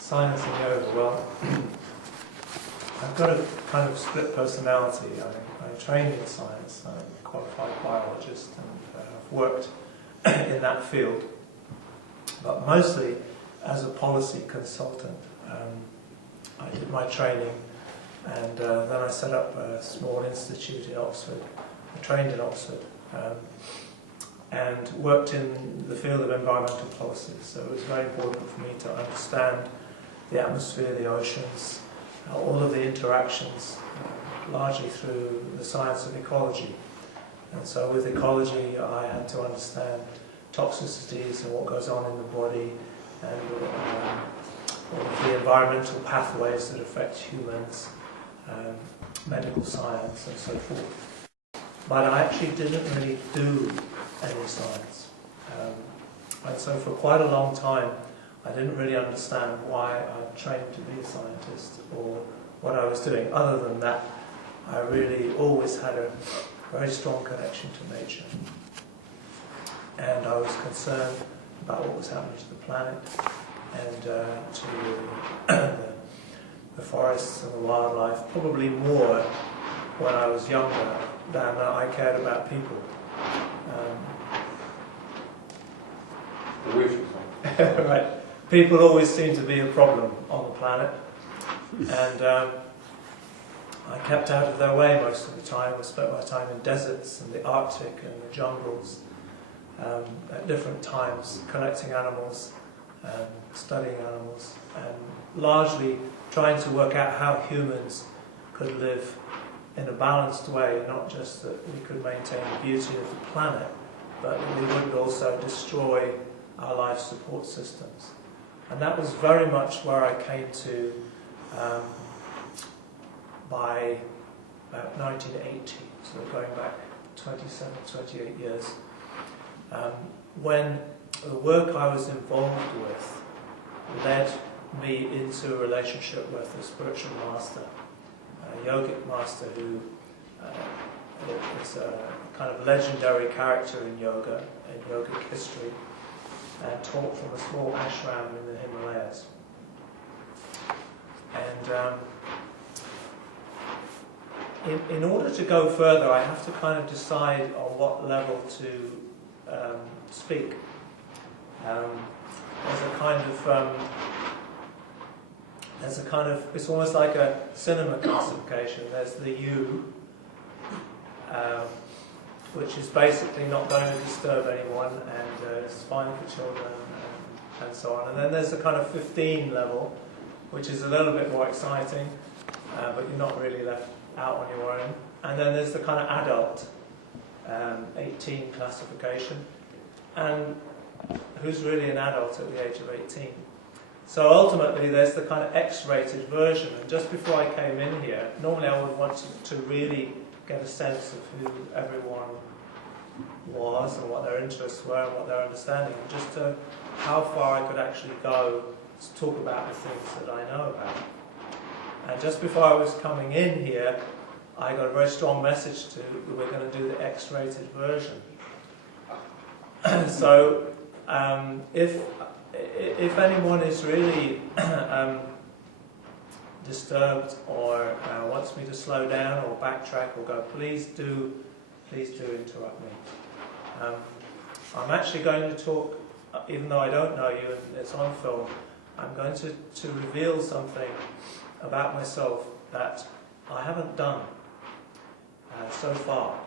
Science and yoga. Well, I've got a kind of split personality. I trained in science. I'm a qualified biologist and I've worked in that field, but mostly as a policy consultant. I did my training and then I set up a small institute in Oxford. I trained in Oxford and worked in the field of environmental policy. So it was very important for me to understand the atmosphere, the oceans, all of the interactions, largely through the science of ecology. And so with ecology, I had to understand toxicities and what goes on in the body, and all of the environmental pathways that affect humans, medical science, and so forth. But I actually didn't really do any science. And so for quite a long time, I didn't really understand why I trained to be a scientist or what I was doing. Other than that, I really always had a very strong connection to nature. And I was concerned about what was happening to the planet and to the forests and the wildlife, probably more when I was younger than I cared about people. Right. People always seem to be a problem on the planet, and I kept out of their way most of the time. I spent my time in deserts and the Arctic and the jungles at different times, collecting animals, studying animals, and largely trying to work out how humans could live in a balanced way, not just that we could maintain the beauty of the planet, but that we wouldn't also destroy our life support systems. And that was very much where I came to by about 1980, so going back 27, 28 years, when the work I was involved with led me into a relationship with a spiritual master, a yogic master who is a kind of legendary character in yoga, in yogic history, and taught from a small ashram in the Himalayas. And in order to go further, I have to kind of decide on what level to speak. There's a kind of, it's almost like a cinema classification. There's the you, which is basically not going to disturb anyone and it's fine for children and so on. And then there's the kind of 15 level, which is a little bit more exciting, but you're not really left out on your own. And then there's the kind of adult 18 classification, and who's really an adult at the age of 18. So ultimately there's the kind of X-rated version, and just before I came in here, normally I would want to really get a sense of who everyone was and what their interests were and what their understanding, and just to how far I could actually go to talk about the things that I know about. And just before I was coming in here, I got a very strong message that we're going to do the X-rated version. So if anyone is really disturbed or wants me to slow down or backtrack or go, please do interrupt me. I'm actually going to talk, even though I don't know you and it's on film, I'm going to reveal something about myself that I haven't done so far.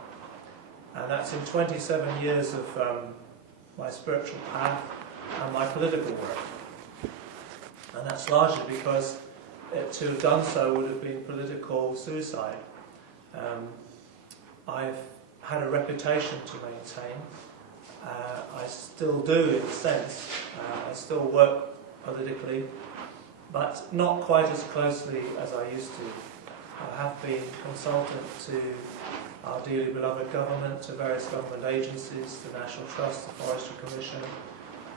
And that's in 27 years of my spiritual path and my political work. And that's largely because to have done so would have been political suicide. I've had a reputation to maintain. I still do, in a sense. I still work politically, but not quite as closely as I used to. I have been consultant to our dearly beloved government, to various government agencies, the National Trust, the Forestry Commission.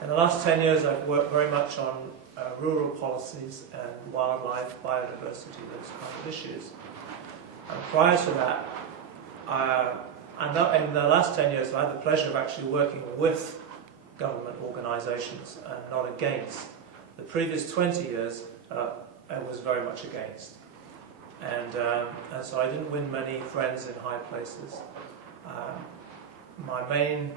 In the last 10 years I've worked very much on rural policies and wildlife, biodiversity, those kind of issues. And prior to that, and in the last 10 years I had the pleasure of actually working with government organisations and not against. The previous 20 years I was very much against. And so I didn't win many friends in high places. My main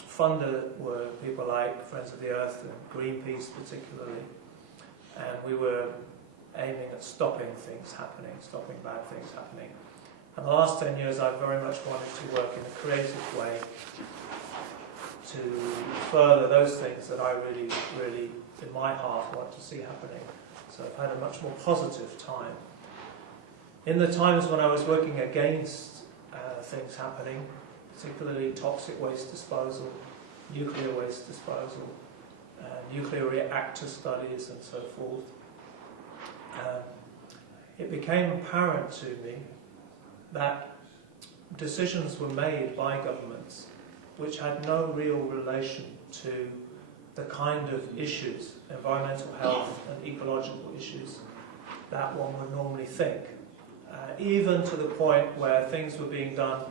funder were people like Friends of the Earth and Greenpeace particularly, and we were aiming at stopping things happening, stopping bad things happening. And the last 10 years I've very much wanted to work in a creative way to further those things that I really, really, in my heart, want to see happening. So I've had a much more positive time. In the times when I was working against things happening, particularly toxic waste disposal, nuclear waste disposal, nuclear reactor studies and so forth, it became apparent to me that decisions were made by governments which had no real relation to the kind of issues, environmental health and ecological issues, that one would normally think. Even to the point where things were being done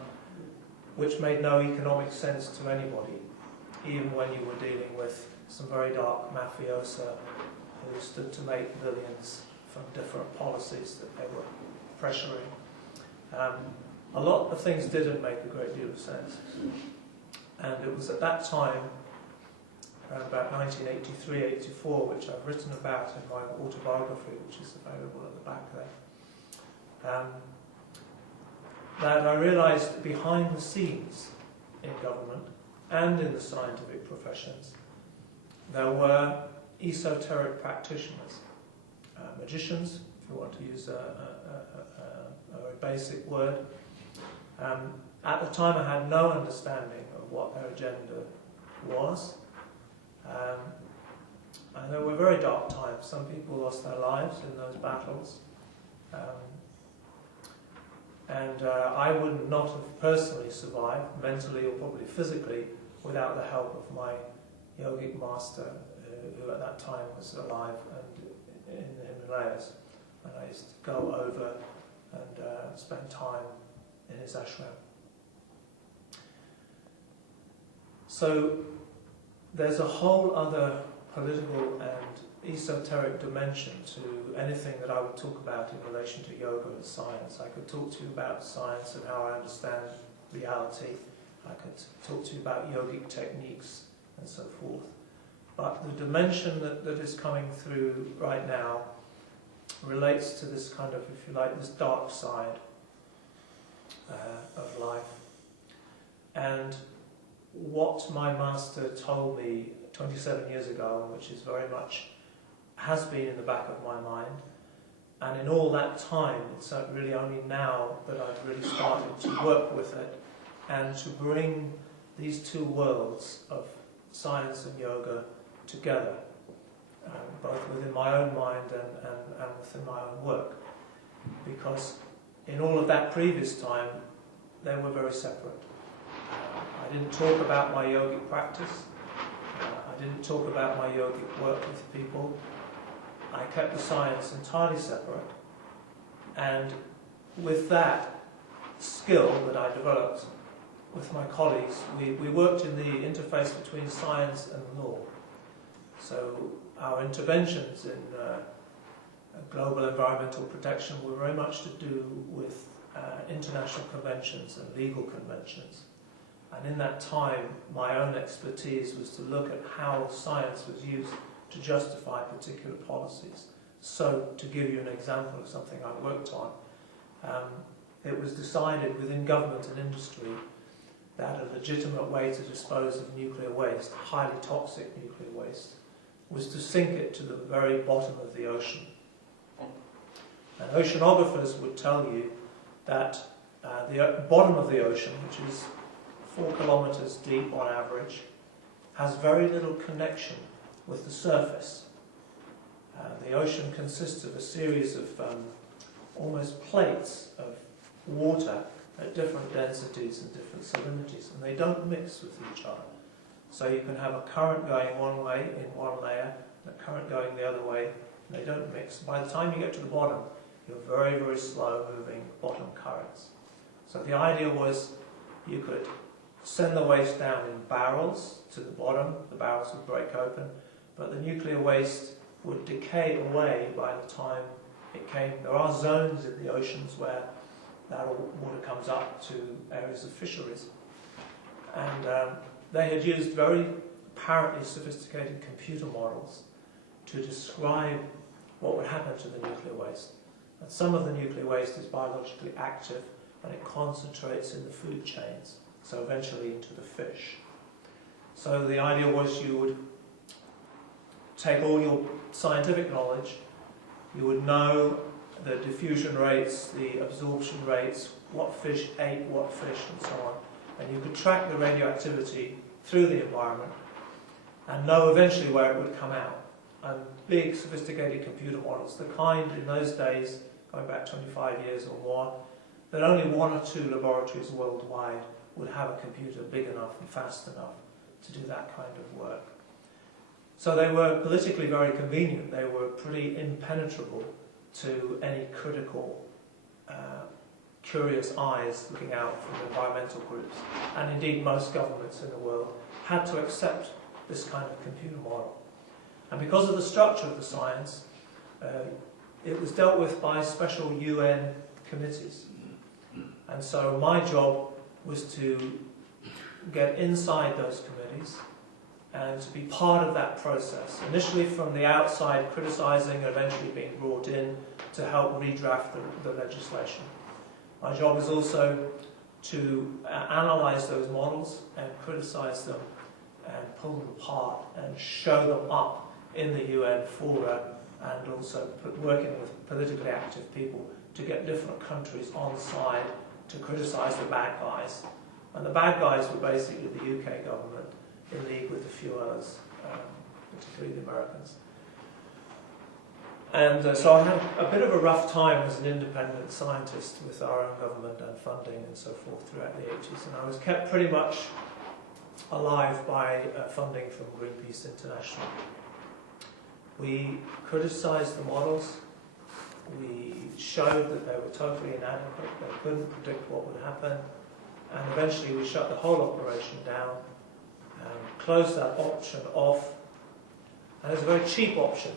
which made no economic sense to anybody, even when you were dealing with some very dark mafiosa who stood to make billions from different policies that they were pressuring. A lot of things didn't make a great deal of sense. And it was at that time, around about 1983-84, which I've written about in my autobiography, which is available at the back there, that I realised behind the scenes in government and in the scientific professions, there were esoteric practitioners, magicians, if you want to use a very basic word. At the time I had no understanding of what their agenda was. And there were very dark times. Some people lost their lives in those battles. I would not have personally survived, mentally or probably physically, without the help of my yogic master, who at that time was alive and in the Himalayas. And I used to go over and spend time in his ashram. So there's a whole other political and esoteric dimension to anything that I would talk about in relation to yoga and science. I could talk to you about science and how I understand reality. I could talk to you about yogic techniques and so forth. But the dimension that is coming through right now relates to this kind of, if you like, this dark side of life. And what my master told me 27 years ago, which is very much, has been in the back of my mind, and in all that time, it's really only now that I've really started to work with it and to bring these two worlds of science and yoga together, both within my own mind and within my own work. Because in all of that previous time, they were very separate. I didn't talk about my yogic practice. I didn't talk about my yogic work with people. I kept the science entirely separate. And with that skill that I developed with my colleagues, we worked in the interface between science and law. So our interventions in global environmental protection were very much to do with international conventions and legal conventions. And in that time, my own expertise was to look at how science was used to justify particular policies. So, to give you an example of something I worked on, it was decided within government and industry that a legitimate way to dispose of nuclear waste, highly toxic nuclear waste, was to sink it to the very bottom of the ocean. And oceanographers would tell you that the bottom of the ocean, which is 4 kilometers deep on average, has very little connection with the surface. The ocean consists of a series of almost plates of water at different densities and different salinities, and they don't mix with each other. So you can have a current going one way in one layer, and a current going the other way, and they don't mix. By the time you get to the bottom, you're very, very slow moving bottom currents. So the idea was you could send the waste down in barrels to the bottom, the barrels would break open, but the nuclear waste would decay away by the time it came. There are zones in the oceans where that water comes up to areas of fisheries. And they had used very apparently sophisticated computer models to describe what would happen to the nuclear waste. And some of the nuclear waste is biologically active and it concentrates in the food chains, so eventually into the fish. So the idea was you would take all your scientific knowledge, you would know the diffusion rates, the absorption rates, what fish ate what fish and so on, and you could track the radioactivity through the environment and know eventually where it would come out. And big sophisticated computer models, the kind in those days, going back 25 years or more, that only 1 or 2 laboratories worldwide would have a computer big enough and fast enough to do that kind of work. So they were politically very convenient. They were pretty impenetrable to any critical, curious eyes looking out from environmental groups. And indeed most governments in the world had to accept this kind of computer model. And because of the structure of the science, it was dealt with by special UN committees. And so my job was to get inside those committees and to be part of that process. Initially from the outside, criticising, and eventually being brought in to help redraft the legislation. My job is also to analyse those models and criticise them and pull them apart and show them up in the UN fora, and also working with politically active people to get different countries on side to criticise the bad guys. And the bad guys were basically the UK government in league with a few others, particularly the Americans. And so I had a bit of a rough time as an independent scientist with our own government and funding and so forth throughout the 80s, and I was kept pretty much alive by funding from Greenpeace International. We criticised the models, we showed that they were totally inadequate, they couldn't predict what would happen, and eventually we shut the whole operation down, closed that option off, and it's a very cheap option.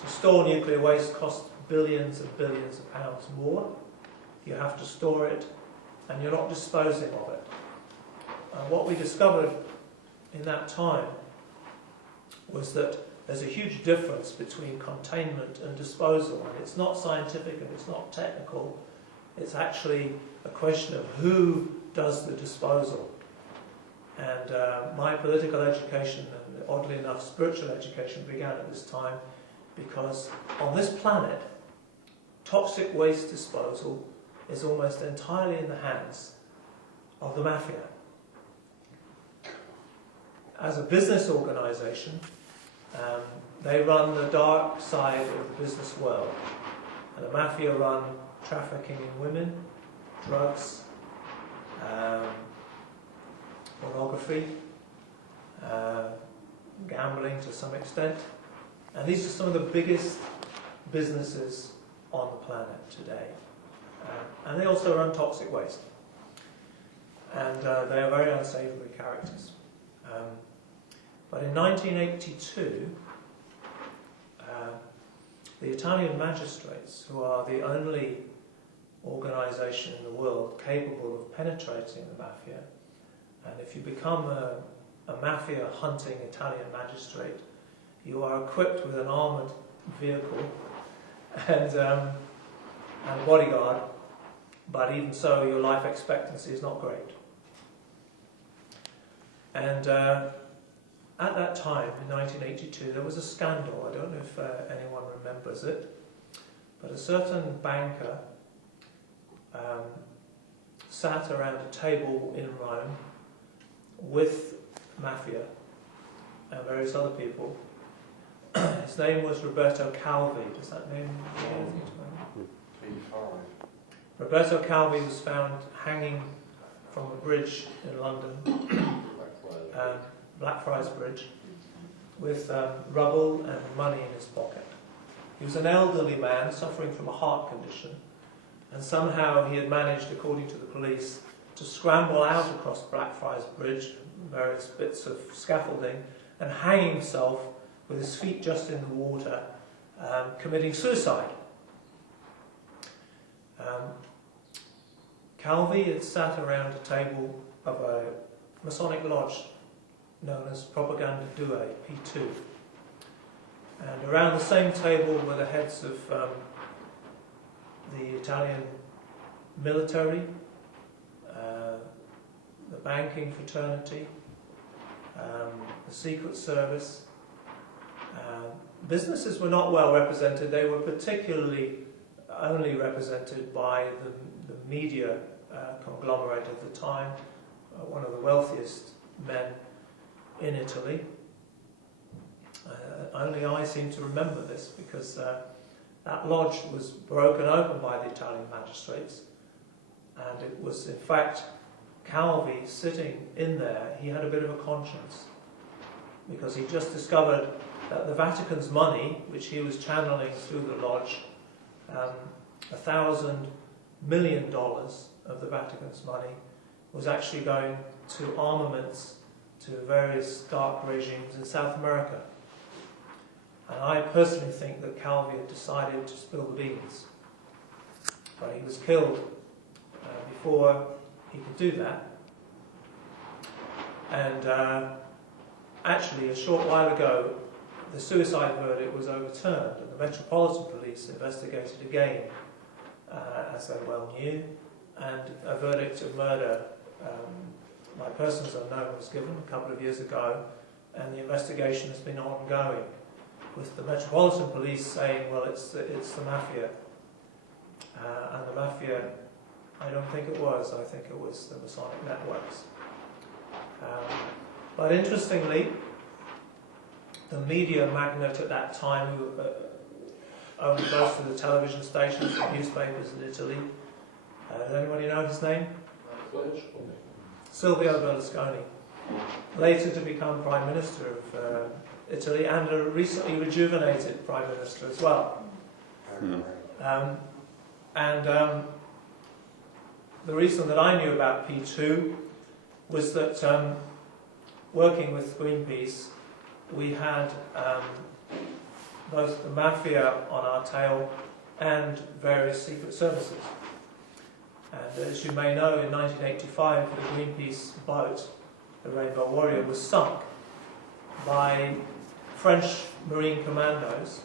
To store nuclear waste costs billions and billions of pounds more. You have to store it, and you're not disposing of it. And what we discovered in that time was that there's a huge difference between containment and disposal, and it's not scientific and it's not technical. It's actually a question of who does the disposal. And my political education and, oddly enough, spiritual education began at this time, because on this planet, toxic waste disposal is almost entirely in the hands of the mafia. As a business organisation, they run the dark side of the business world. And the mafia run trafficking in women, drugs, pornography, gambling to some extent. And these are some of the biggest businesses on the planet today. And they also run toxic waste. And they are very unsavoury characters. But in 1982, the Italian magistrates, who are the only organisation in the world capable of penetrating the mafia, and if you become a mafia-hunting Italian magistrate, you are equipped with an armoured vehicle and bodyguard, but even so, your life expectancy is not great. And at that time, in 1982, there was a scandal. I don't know if anyone remembers it, but a certain banker sat around a table in Rome with mafia and various other people. His name was Roberto Calvi. Does that name mean anything to anyone? Roberto Calvi was found hanging from a bridge in London, Blackfriars Bridge, with rubble and money in his pocket. He was an elderly man suffering from a heart condition, and somehow he had managed, according to the police, to scramble out across Blackfriars Bridge, various bits of scaffolding, and hang himself with his feet just in the water, committing suicide. Calvi had sat around a table of a Masonic lodge known as Propaganda Due, P2. And around the same table were the heads of the Italian military, the banking fraternity, the Secret Service. Businesses were not well represented. They were particularly only represented by the media conglomerate of the time, one of the wealthiest men in Italy. Only I seem to remember this because that lodge was broken open by the Italian magistrates, and it was in fact Calvi sitting in there. He had a bit of a conscience because he just discovered that the Vatican's money, which he was channeling through the lodge, $1,000 million of the Vatican's money was actually going to armaments to various dark regimes in South America. And I personally think that Calvi had decided to spill the beans. But he was killed before he could do that. And actually, a short while ago, the suicide verdict was overturned, and the Metropolitan Police investigated again, as they well knew, and a verdict of murder by persons unknown was given a couple of years ago, and the investigation has been ongoing, with the Metropolitan Police saying, well, it's the mafia. And the mafia, I don't think it was. I think it was the Masonic networks. But interestingly, the media magnate at that time, who owned most of the television stations and newspapers in Italy, does anybody know his name? Silvio Berlusconi, later to become Prime Minister of Italy, and a recently rejuvenated Prime Minister as well. The reason that I knew about P2 was that working with Greenpeace, we had both the mafia on our tail and various secret services. And as you may know, in 1985, the Greenpeace boat, the Rainbow Warrior, was sunk by French Marine commandos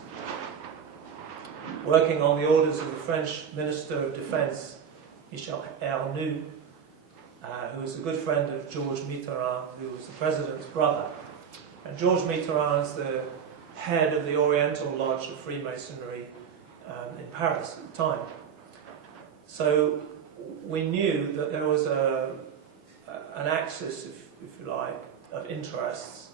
working on the orders of the French Minister of Defence, Michel Ernoux, who was a good friend of Georges Mitterrand, who was the President's brother. And Georges Mitterrand is the head of the Oriental Lodge of Freemasonry in Paris at the time. So we knew that there was an axis, if you like, of interests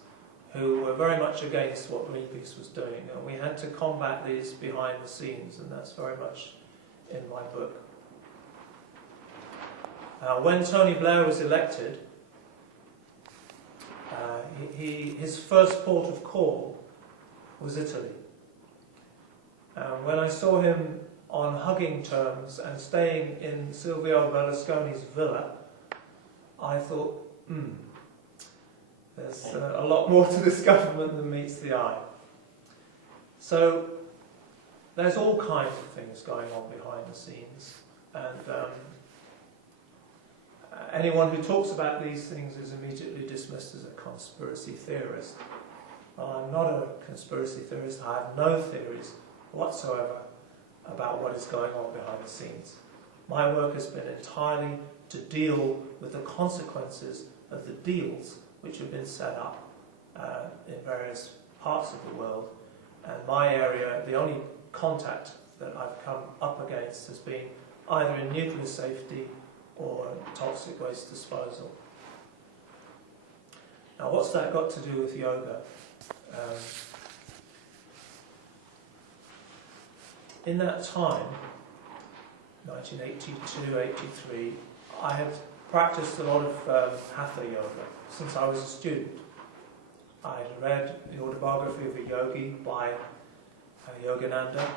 who were very much against what Greenpeace was doing, and we had to combat these behind the scenes, and that's very much in my book. When Tony Blair was elected, his first port of call was Italy. When I saw him on hugging terms and staying in Silvio Berlusconi's villa, I thought, there's a lot more to this government than meets the eye. So there's all kinds of things going on behind the scenes, and anyone who talks about these things is immediately dismissed as a conspiracy theorist. Well, I'm not a conspiracy theorist. I have no theories whatsoever about what is going on behind the scenes. My work has been entirely to deal with the consequences of the deals which have been set up in various parts of the world. And my area, the only contact that I've come up against has been either in nuclear safety or toxic waste disposal. Now, what's that got to do with yoga? In that time, 1982-83, I had practiced a lot of hatha yoga since I was a student. I had read the autobiography of a yogi by Yogananda.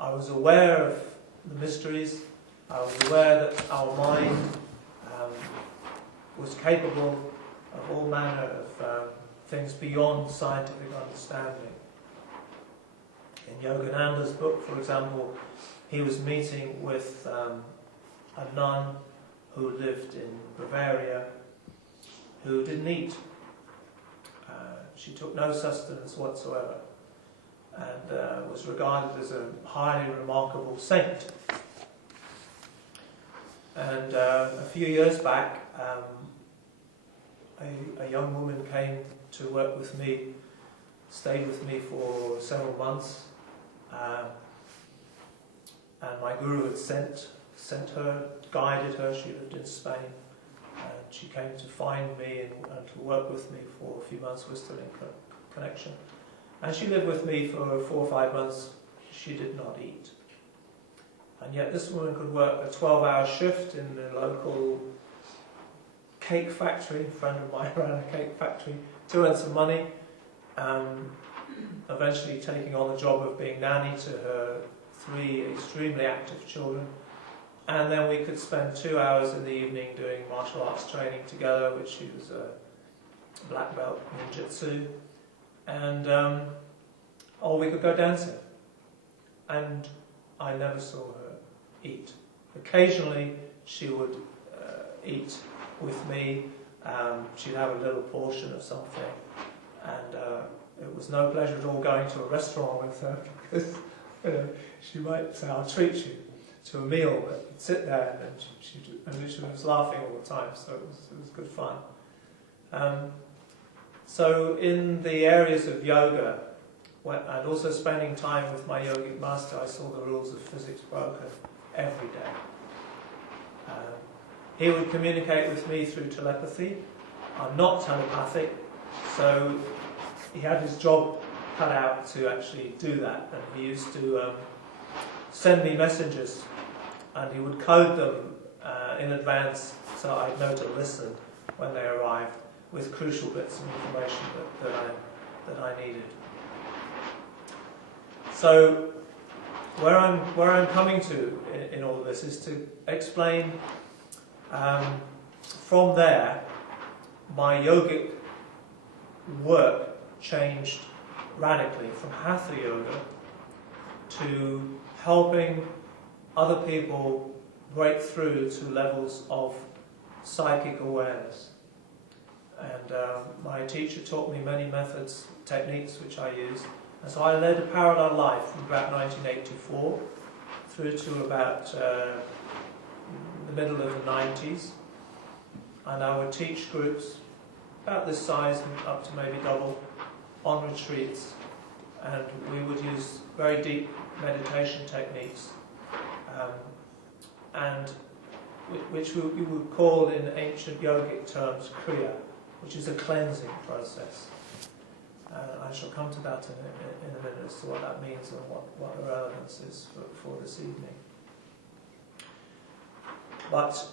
I was aware of the mysteries. I was aware that our mind was capable of all manner of things beyond scientific understanding. In Yogananda's book, for example, he was meeting with a nun who lived in Bavaria who didn't eat. She took no sustenance whatsoever and was regarded as a highly remarkable saint. And a few years back, a young woman came to work with me, stayed with me for several months, and my guru had sent her, guided her. She lived in Spain, and she came to find me and to work with me for a few months. We're still in connection. And she lived with me for 4 or 5 months. She did not eat. And yet this woman could work a 12-hour shift in the local cake factory. A friend of mine ran a cake factory to earn some money, eventually taking on the job of being nanny to her 3 extremely active children. And then we could spend 2 hours in the evening doing martial arts training together, which she was a black belt in jiu-jitsu. And or we could go dancing. And I never saw her eat. Occasionally she would eat with me. She'd have a little portion of something, and it was no pleasure at all going to a restaurant with her, because she might say, "I'll treat you to a meal," but you'd sit there and she was laughing all the time, so it was good fun. So in the areas of yoga, and also spending time with my yogic master, I saw the rules of physics broken every day. He would communicate with me through telepathy. I'm not telepathic, so he had his job cut out to actually do that, and he used to send me messages, and he would code them in advance so I'd know to listen when they arrived, with crucial bits of information that I needed. So where I'm coming to in all of this is to explain from there my yogic work changed radically from Hatha Yoga to helping other people break through to levels of psychic awareness. And my teacher taught me many methods, techniques which I use. And so I led a parallel life from about 1984 through to about the middle of the 90s. And I would teach groups about this size, up to maybe double, on retreats. And we would use very deep meditation techniques, and which we would call in ancient yogic terms kriya, which is a cleansing process. I shall come to that in a minute as to what that means and what the relevance is for this evening. But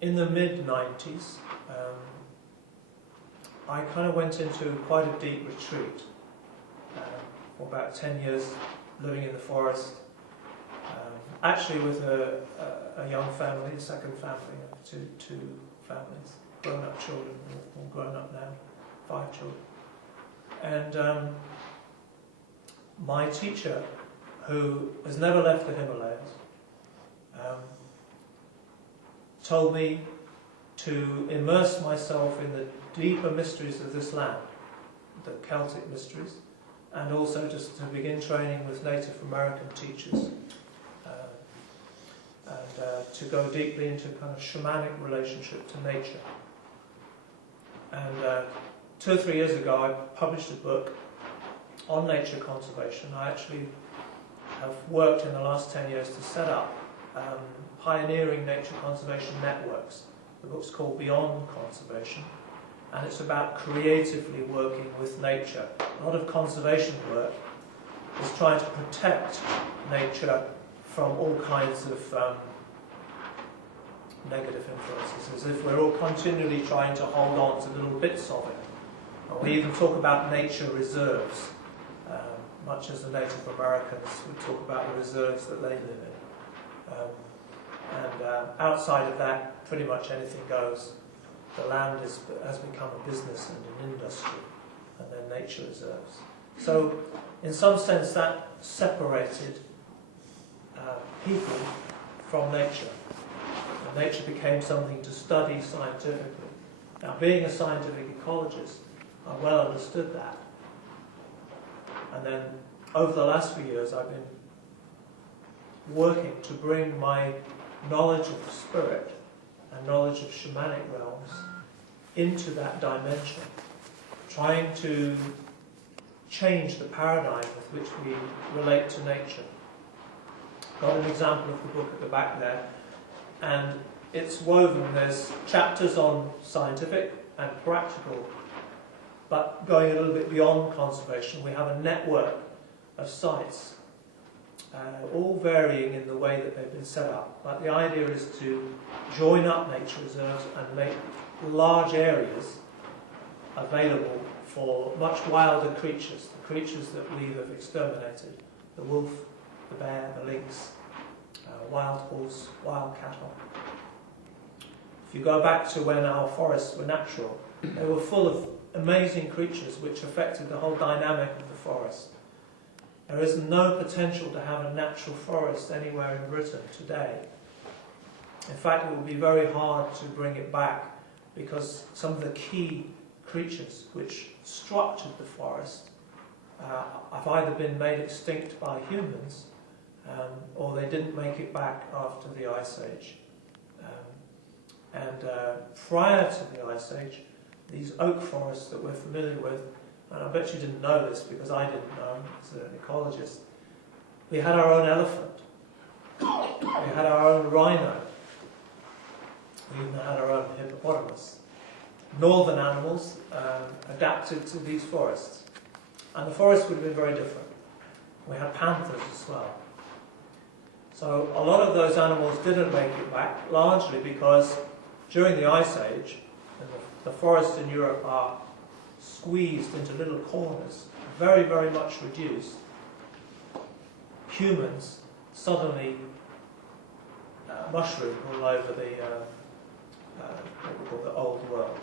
in the mid-90s, I kind of went into quite a deep retreat for about 10 years, living in the forest, actually with a young family, a second family, two families, grown-up children, all grown up now, 5 children. And my teacher, who has never left the Himalayas, told me to immerse myself in the deeper mysteries of this land, the Celtic mysteries, and also just to begin training with Native American teachers, and to go deeply into kind of shamanic relationship to nature. And 2 or 3 years ago I published a book on nature conservation. I actually have worked in the last 10 years to set up pioneering nature conservation networks. The book's called Beyond Conservation, and it's about creatively working with nature. A lot of conservation work is trying to protect nature from all kinds of negative influences, as if we're all continually trying to hold on to little bits of it. And we even talk about nature reserves, much as the Native Americans would talk about the reserves that they live in. And outside of that, pretty much anything goes. the land has become a business and an industry, and then nature reserves. So, in some sense, that separated people from nature. And nature became something to study scientifically. Now, being a scientific ecologist, I well understood that. And then, over the last few years, I've been working to bring my knowledge of the spirit and knowledge of shamanic realms into that dimension, trying to change the paradigm with which we relate to nature. Got an example of the book at the back there, and it's woven. There's chapters on scientific and practical, but going a little bit beyond conservation, we have a network of sites, all varying in the way that they've been set up. But the idea is to join up nature reserves and make large areas available for much wilder creatures, the creatures that we have exterminated: the wolf, the bear, the lynx, wild horse, wild cattle. If you go back to when our forests were natural, they were full of amazing creatures which affected the whole dynamic of the forest. There is no potential to have a natural forest anywhere in Britain today. In fact, it will be very hard to bring it back, because some of the key creatures which structured the forest have either been made extinct by humans, or they didn't make it back after the Ice Age. Prior to the Ice Age, these oak forests that we're familiar with, and I bet you didn't know this because I didn't know as an ecologist, we had our own elephant, we had our own rhino, we even had our own hippopotamus. Northern animals adapted to these forests, and the forest would have been very different. We had panthers as well. So a lot of those animals didn't make it back, largely because during the Ice Age, the forests in Europe are squeezed into little corners, very, very much reduced. Humans suddenly mushroomed all over what we call the Old World.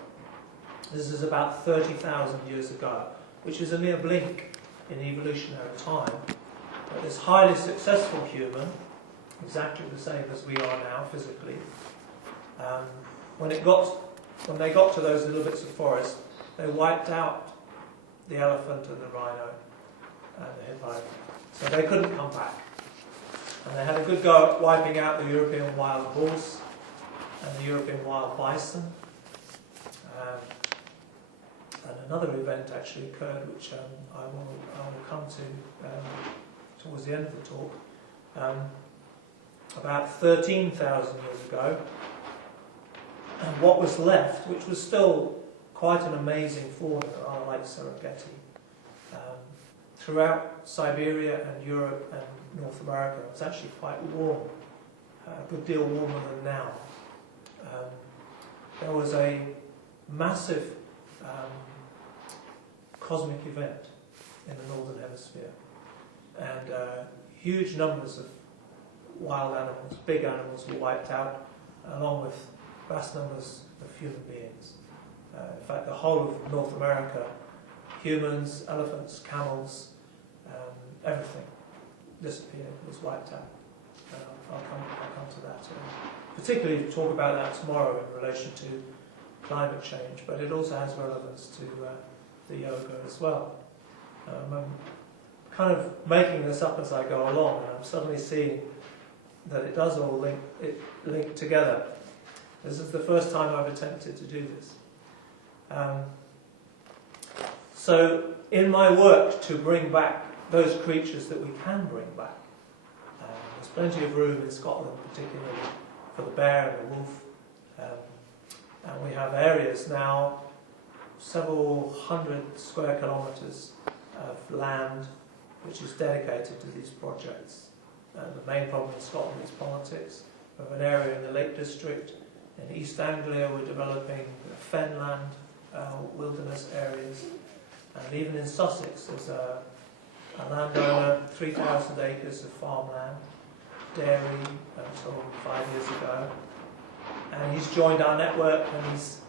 This is about 30,000 years ago, which is a mere blink in evolutionary time. But this highly successful human, exactly the same as we are now physically, when they got to those little bits of forest, they wiped out the elephant and the rhino and the hippo, so they couldn't come back. And they had a good go at wiping out the European wild horse and the European wild bison. And another event actually occurred, which I will come to towards the end of the talk. About 13,000 years ago, and what was left, which was still quite an amazing fauna, like Serengeti, throughout Siberia and Europe and North America, it was actually quite warm, a good deal warmer than now. There was a massive cosmic event in the Northern Hemisphere, and huge numbers of wild animals, big animals, were wiped out, along with vast numbers of human beings. In fact, the whole of North America, humans, elephants, camels, everything disappeared, was wiped out. I'll come to that. Particularly to talk about that tomorrow in relation to climate change, but it also has relevance to the yoga as well. I'm kind of making this up as I go along, and I'm suddenly seeing that it does all link together. This is the first time I've attempted to do this. So in my work to bring back those creatures that we can bring back, there's plenty of room in Scotland, particularly for the bear and the wolf, and we have areas now, several hundred square kilometres of land which is dedicated to these projects. The main problem in Scotland is politics. We have an area in the Lake District. In East Anglia we're developing fenland, wilderness areas. And even in Sussex there's a landowner, 3,000 acres of farmland, dairy, until 5 years ago. And he's joined our network, and he's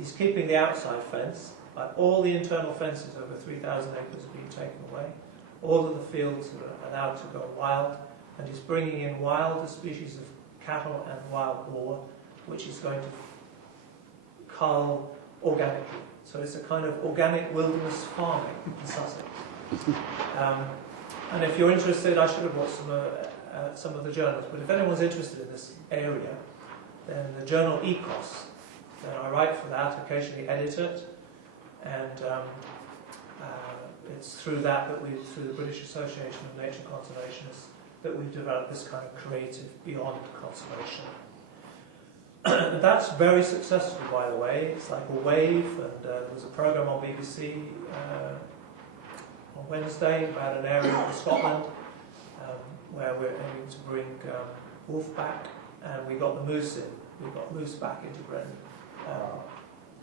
He's keeping the outside fence, but all the internal fences over 3,000 acres are being taken away. All of the fields are allowed to go wild, and he's bringing in wilder species of cattle and wild boar, which is going to cull organically. So it's a kind of organic wilderness farming in Sussex. And if you're interested, I should have brought some of the journals, but if anyone's interested in this area, then the journal Ecos, then I write for that, occasionally edit it, and it's through through the British Association of Nature Conservationists, that we've developed this kind of creative beyond conservation. That's very successful, by the way. It's like a wave, and there was a programme on BBC on Wednesday about an area in Scotland where we're aiming to bring wolf back, and we got the moose in. We got moose back into Britain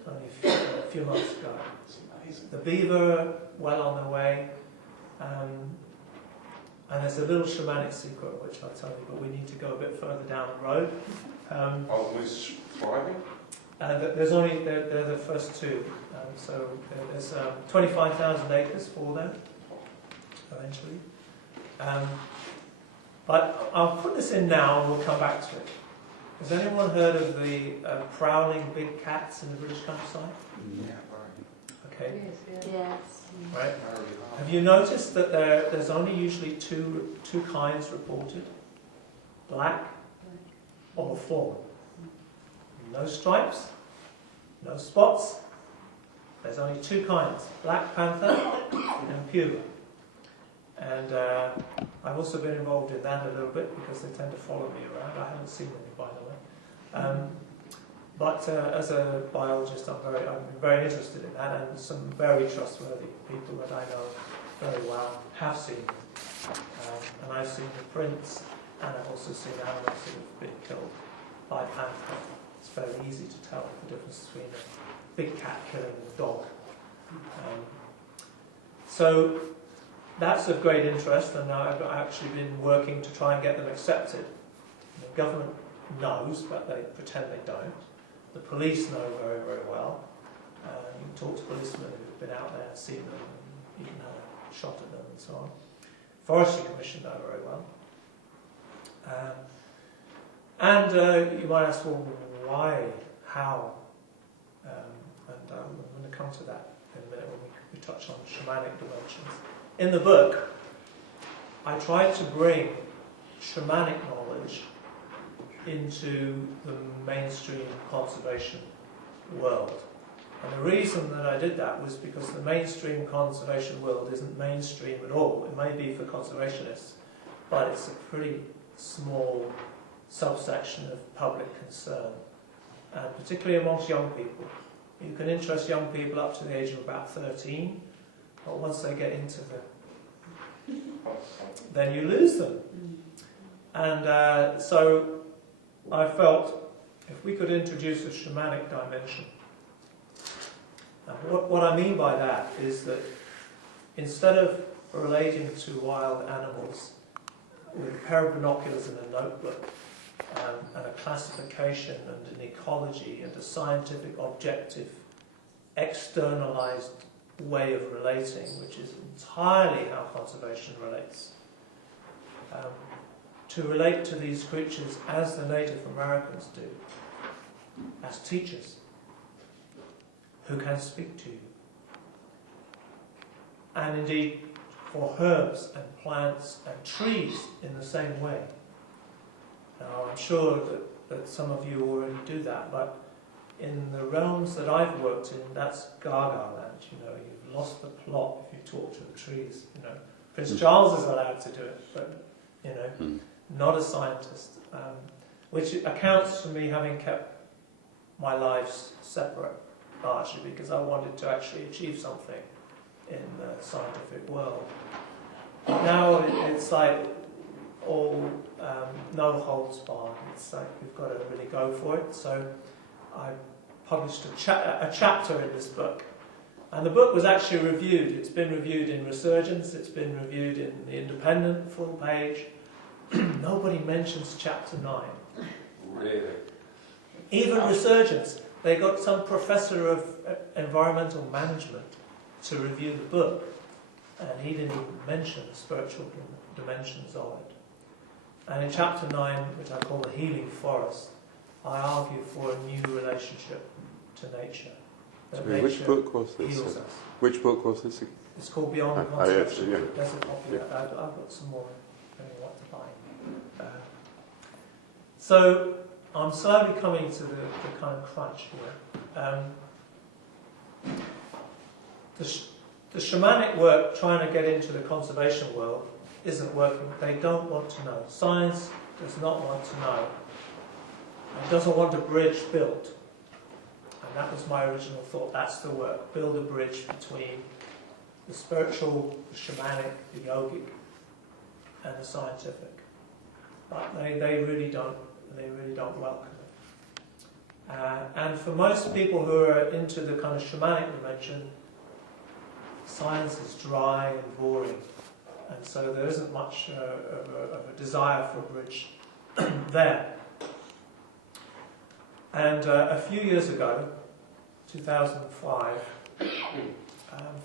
only a few months ago. The beaver, well on their way, and there's a little shamanic secret which I'll tell you, but we need to go a bit further down the road. Moose thriving? They're the first two, so there's 25,000 acres for them eventually. But I'll put this in now and we'll come back to it. Has anyone heard of the prowling big cats in the British countryside? Yeah, right. Okay. Yes. Right. Have you noticed that there's only usually two kinds reported? Black or fawn. No stripes, no spots. There's only two kinds, black panther and puma. And I've also been involved in that a little bit because they tend to follow me around. I haven't seen any, by the way. But as a biologist, I'm very interested in that, and some very trustworthy people that I know very well have seen them. And I've seen the prints, and I've also seen animals that have been killed by panther. It's very easy to tell the difference between a big cat killing a dog. So that's of great interest, and now I've actually been working to try and get them accepted. The government knows, but they pretend they don't. The police know very, very well. You can talk to policemen who've been out there and seen them, and you can have a shot at them and so on. Forestry Commission know very well. You might ask, well, why, how? And I'm going to come to that in a minute when we touch on shamanic dimensions. In the book, I tried to bring shamanic knowledge into the mainstream conservation world. And the reason that I did that was because the mainstream conservation world isn't mainstream at all. It may be for conservationists, but it's a pretty small subsection of public concern, particularly amongst young people. You can interest young people up to the age of about 13, but once they get into then you lose them. And so I felt if we could introduce a shamanic dimension. And what I mean by that is that instead of relating to wild animals with a pair of binoculars and a notebook, and a classification and an ecology and a scientific, objective, externalized way of relating, which is entirely how conservation relates, to relate to these creatures as the Native Americans do, as teachers who can speak to you. And indeed for herbs and plants and trees in the same way. Now, I'm sure that some of you already do that, but in the realms that I've worked in, that's Gaga land. You know, you've lost the plot if you talk to the trees. You know, Prince Charles is allowed to do it, but you know, not a scientist. Which accounts for me having kept my lives separate, largely because I wanted to actually achieve something in the scientific world. But now it's like all no holds barred. It's like we've got to really go for it. So I published a chapter in this book, and the book was actually reviewed. It's been reviewed in Resurgence. It's been reviewed in the Independent full page. Nobody mentions chapter 9. Really? Even Resurgence. they got some professor of environmental management to review the book, and he didn't even mention the spiritual dimensions of it. And in chapter 9, which I call the healing forest, I argue for a new relationship to nature. That Sorry, nature which book was this? heals us. Which book was this? It's called Beyond Ah, Conception. yes, yeah. There's a copy Yeah. of that. I've got some more, depending on what to buy. So I'm slowly coming to the kind of crunch here. The shamanic work trying to get into the conservation world isn't working. They don't want to know. Science does not want to know. It doesn't want a bridge built. And that was my original thought. That's the work. Build a bridge between the spiritual, the shamanic, the yogic, and the scientific. But they really don't welcome it. And for most people who are into the kind of shamanic dimension, science is dry and boring, and so there isn't much of a desire for a bridge there. And a few years ago, 2005,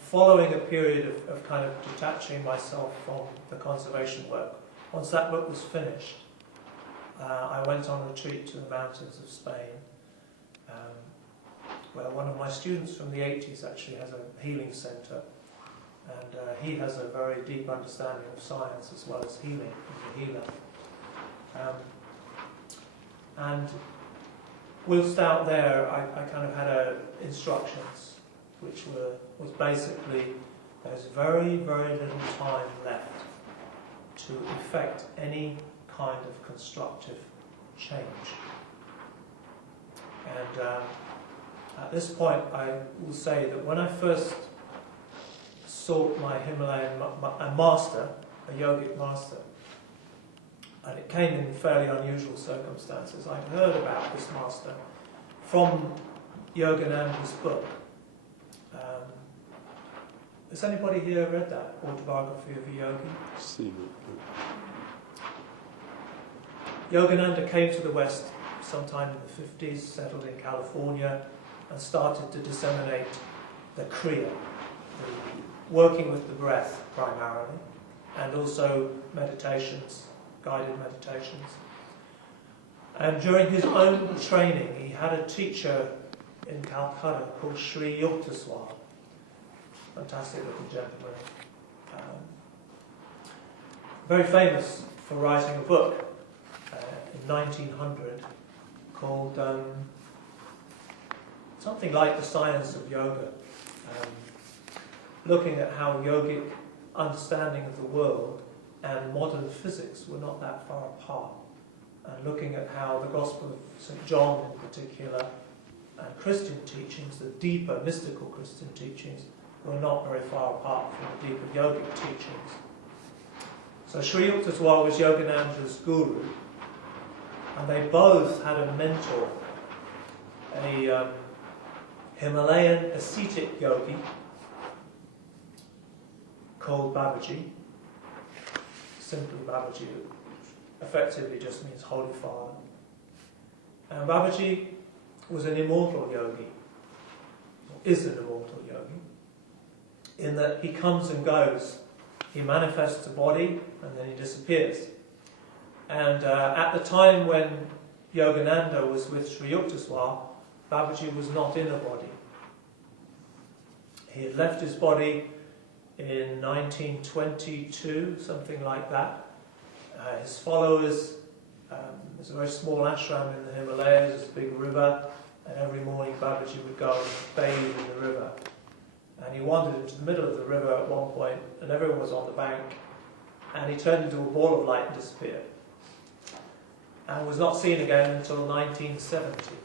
following a period of kind of detaching myself from the conservation work, once that book was finished, I went on retreat to the mountains of Spain, where one of my students from the 80s actually has a healing centre, and he has a very deep understanding of science as well as healing. He's a healer. And whilst out there, I kind of had instructions, which was basically there's very, very little time left to effect any kind of constructive change. And at this point, I will say that when I first sought my Himalayan master, a yogic master, and it came in fairly unusual circumstances. I'd heard about this master from Yogananda's book. Has anybody here read that, Autobiography of a Yogi? See. Yogananda came to the West sometime in the 50s, settled in California, and started to disseminate the Kriya, working with the breath primarily, and also meditations, guided meditations. And during his own training, he had a teacher in Calcutta called Sri Yukteswar, fantastic looking gentleman, very famous for writing a book in 1900 called something like The Science of Yoga, looking at how yogic understanding of the world and modern physics were not that far apart, and looking at how the Gospel of St. John in particular and Christian teachings, the deeper mystical Christian teachings, were not very far apart from the deeper yogic teachings. So Sri Yukteswar was Yogananda's guru, and they both had a mentor, a Himalayan ascetic yogi called Babaji, simply Babaji, effectively just means Holy Father. And Babaji was an immortal yogi, is an immortal yogi, in that he comes and goes. He manifests a body and then he disappears. And at the time when Yogananda was with Sri Yukteswar, Babaji was not in a body. He had left his body in 1922, something like that. His followers, there's a very small ashram in the Himalayas, there's a big river, and every morning Babaji would go and bathe in the river. And he wandered into the middle of the river at one point, and everyone was on the bank, and he turned into a ball of light and disappeared. And was not seen again until 1970.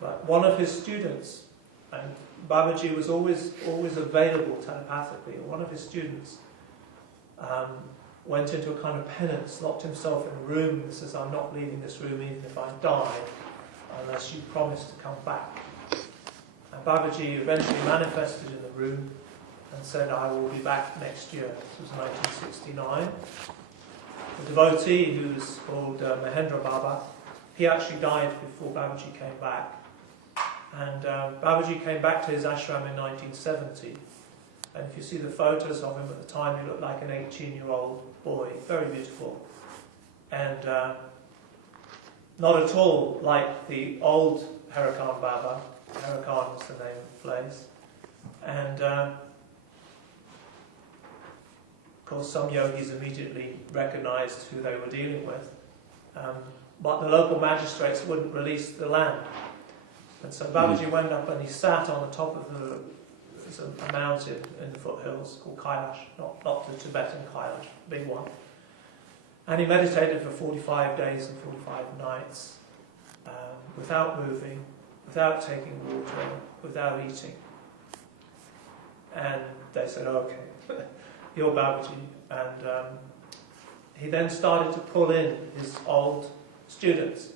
But one of his students, and Babaji was always available telepathically, and one of his students went into a kind of penance, locked himself in a room and says, I'm not leaving this room even if I die, unless you promise to come back. And Babaji eventually manifested in the room and said, I will be back next year. This was 1969. The devotee, who was called Mahendra Baba, he actually died before Babaji came back. And Babaji came back to his ashram in 1970. And if you see the photos of him at the time, he looked like an 18-year-old boy, very beautiful. And not at all like the old Herakhan Baba. Herakhan was the name of the place. And of course some yogis immediately recognized who they were dealing with. But the local magistrates wouldn't release the land. And so Babaji went up and he sat on the top of a mountain in the foothills called Kailash, not the Tibetan Kailash, big one. And he meditated for 45 days and 45 nights, without moving, without taking water, without eating. And they said, okay, you're Babaji. And he then started to pull in his old students.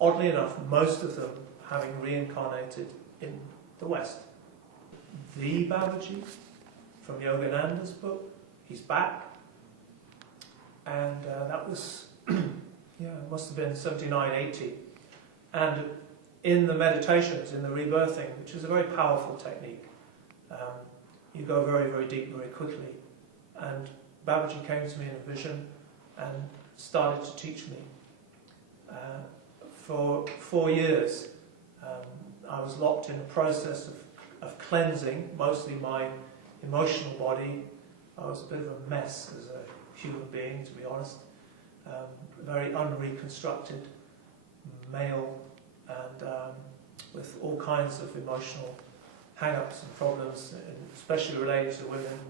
Oddly enough, most of them having reincarnated in the West. The Babaji from Yogananda's book, he's back. And that was, yeah, it must have been 79, 80. And in the meditations, in the rebirthing, which is a very powerful technique, you go very, very deep very quickly. And Babaji came to me in a vision and started to teach me. For 4 years, I was locked in a process of cleansing, mostly my emotional body. I was a bit of a mess as a human being, to be honest. Very unreconstructed male, and with all kinds of emotional hang-ups and problems, especially related to women.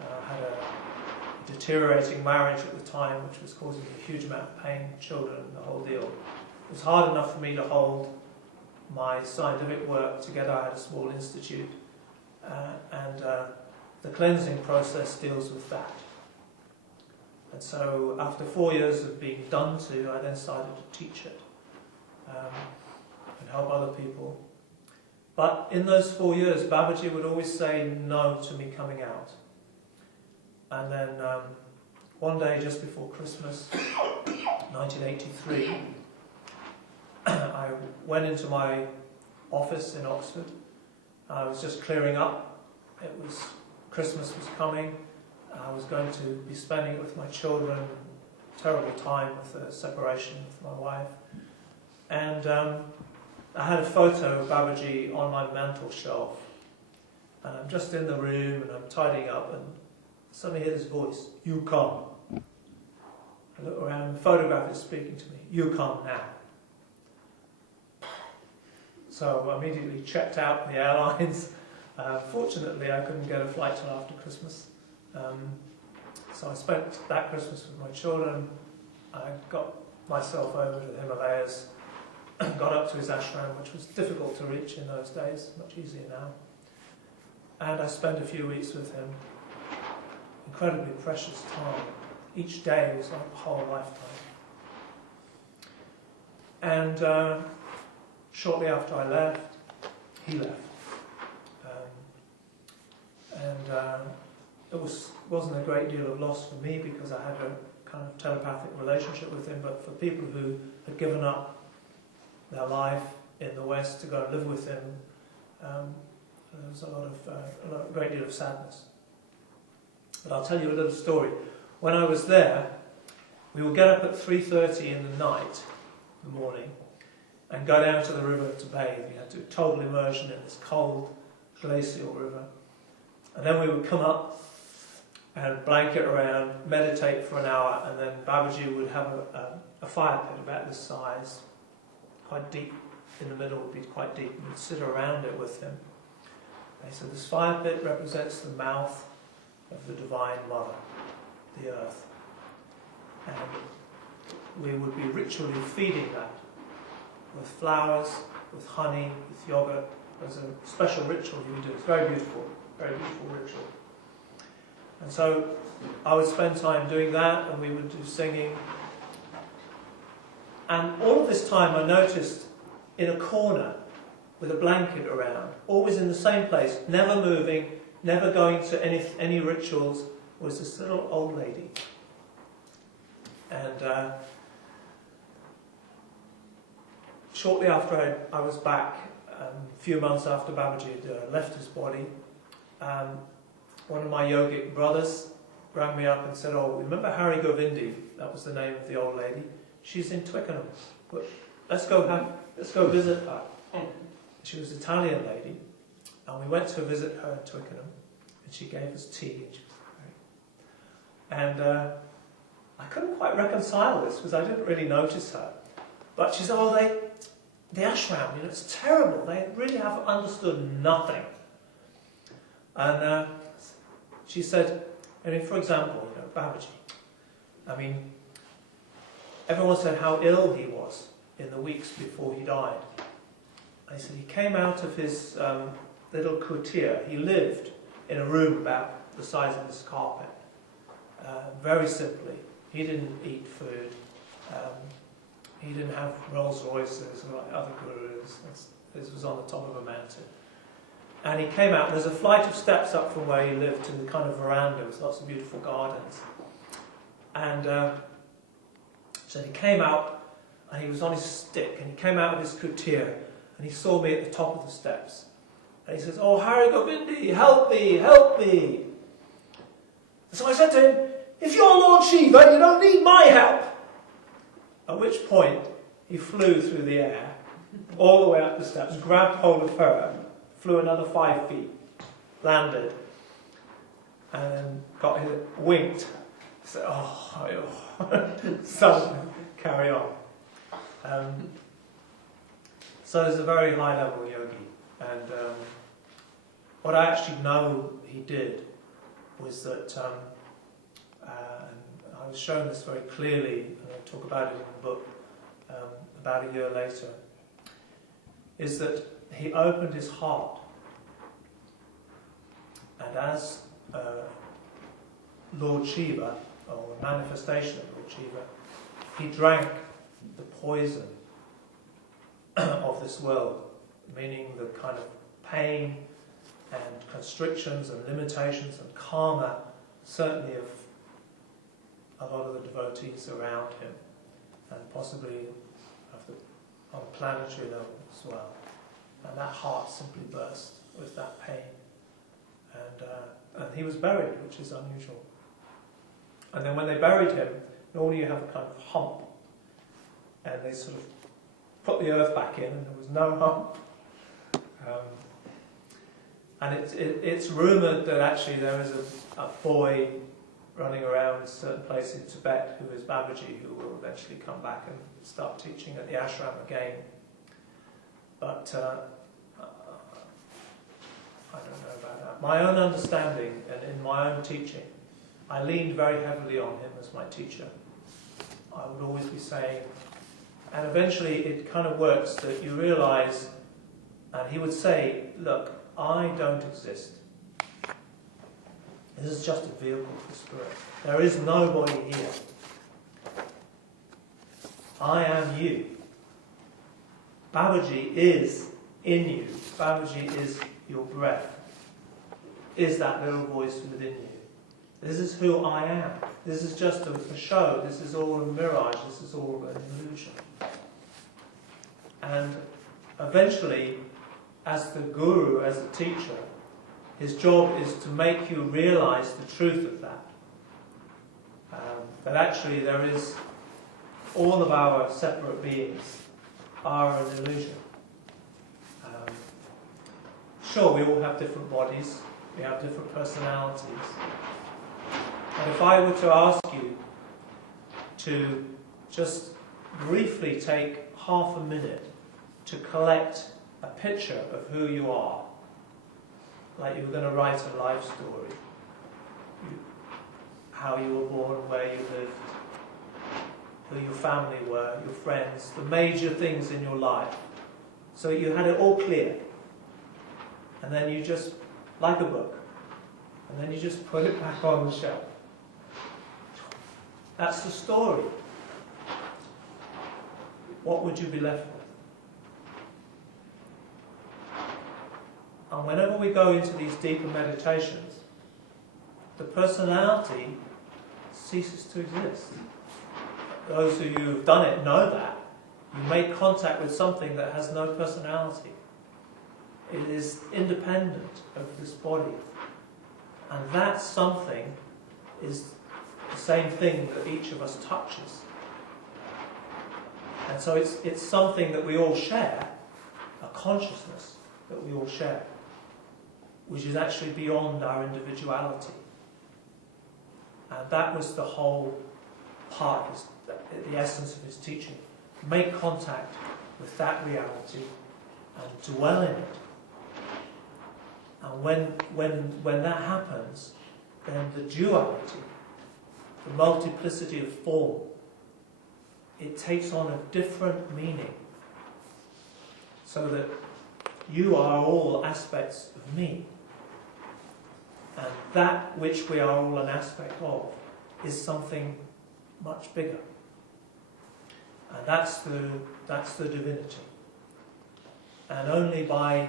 I had a deteriorating marriage at the time, which was causing me a huge amount of pain, children, the whole deal. It was hard enough for me to hold my scientific work together. I had a small institute, and the cleansing process deals with that. And so after 4 years of being done to, I then started to teach it and help other people. But in those 4 years, Babaji would always say no to me coming out. And then one day just before Christmas, 1983, I went into my office in Oxford. I was just clearing up. Christmas was coming. I was going to be spending it with my children. Terrible time with the separation with my wife. And I had a photo of Babaji on my mantel shelf. And I'm just in the room and I'm tidying up, and suddenly I hear this voice, "You come." I look around, the photograph is speaking to me, "You come now." So I immediately checked out the airlines. Fortunately, I couldn't get a flight till after Christmas. So I spent that Christmas with my children. I got myself over to the Himalayas, got up to his ashram, which was difficult to reach in those days, much easier now. And I spent a few weeks with him. Incredibly precious time. Each day was like a whole lifetime. And shortly after I left, he left. It wasn't a great deal of loss for me because I had a kind of telepathic relationship with him, but for people who had given up their life in the West to go and live with him, there was a great deal of sadness. But I'll tell you a little story. When I was there, we would get up at 3:30 in the night, in the morning, and go down to the river to bathe. We had to do total immersion in this cold glacial river. And then we would come up and blanket around, meditate for an hour, and then Babaji would have a fire pit about this size, quite deep in the middle, would be quite deep, and we'd sit around it with him. Okay, so this fire pit represents the mouth of the Divine Mother, the earth. And we would be ritually feeding that with flowers, with honey, with yogurt. There's a special ritual he would do. It's very beautiful ritual. And so I would spend time doing that, and we would do singing. And all of this time I noticed in a corner with a blanket around, always in the same place, never moving, never going to any rituals, was this little old lady. And shortly after I was back, a few months after Babaji had left his body, one of my yogic brothers rang me up and said, "Oh, remember Hari Govindi? That was the name of the old lady. She's in Twickenham. But let's go visit her." She was an Italian lady, and we went to visit her in Twickenham, and she gave us tea, and she was great. And I couldn't quite reconcile this because I didn't really notice her. But she said, "Oh, the ashram, it's terrible. They really have understood nothing." And she said, for example, Babaji, everyone said how ill he was in the weeks before he died. And he said he came out of his little kutir. He lived in a room about the size of this carpet, very simply. He didn't eat food. He didn't have Rolls Royces like other gurus. This was on the top of a mountain. And he came out, there's a flight of steps up from where he lived to the kind of veranda with lots of beautiful gardens. And so he came out, and he was on his stick, and he came out of his kutir, and he saw me at the top of the steps. And he says, "Oh, Hari Govindi, help me, help me." So I said to him, "If you're Lord Shiva, you don't need my help." At which point, he flew through the air, all the way up the steps, grabbed hold of her, flew another 5 feet, landed, and got his, winked. Said, so carry on. So he's a very high-level yogi, and what I actually know he did was that, and I was shown this very clearly, and I talk about it in the book about a year later, is that he opened his heart, and as Lord Shiva, or a manifestation of Lord Shiva, he drank the poison of this world, meaning the kind of pain and constrictions and limitations and karma, certainly of a lot of the devotees around him, and possibly on a planetary level as well. And that heart simply burst with that pain. And he was buried, which is unusual. And then when they buried him, normally you have a kind of hump, and they sort of put the earth back in, and there was no hump. And it's rumoured that actually there is a boy running around certain places in Tibet who is Babaji, who will eventually come back and start teaching at the ashram again. But I don't know about that. My own understanding, and in my own teaching, I leaned very heavily on him as my teacher. I would always be saying, and eventually it kind of works that you realise, and he would say, "Look, I don't exist. This is just a vehicle for spirit. There is nobody here. I am you. Babaji is in you. Babaji is your breath. Is that little voice within you. This is who I am. This is just a show. This is all a mirage. This is all an illusion." And eventually, as the guru, as the teacher, his job is to make you realise the truth of that. That actually there is, all of our separate beings are an illusion. Sure, we all have different bodies, we have different personalities. And if I were to ask you to just briefly take half a minute to collect a picture of who you are, like you were going to write a life story, how you were born, where you lived, who your family were, your friends, the major things in your life, so you had it all clear, and then you just, like a book, and then you just put it back on the shelf. That's the story. What would you be left with? And whenever we go into these deeper meditations, the personality ceases to exist. Those of you who've done it know that. You make contact with something that has no personality. It is independent of this body. And that something is the same thing that each of us touches. And so it's something that we all share, a consciousness that we all share, which is actually beyond our individuality. And that was the whole part, the essence of his teaching. Make contact with that reality and dwell in it. And when that happens, then the duality, the multiplicity of form, it takes on a different meaning. So that you are all aspects of me. And that which we are all an aspect of is something much bigger. And that's the divinity. And only by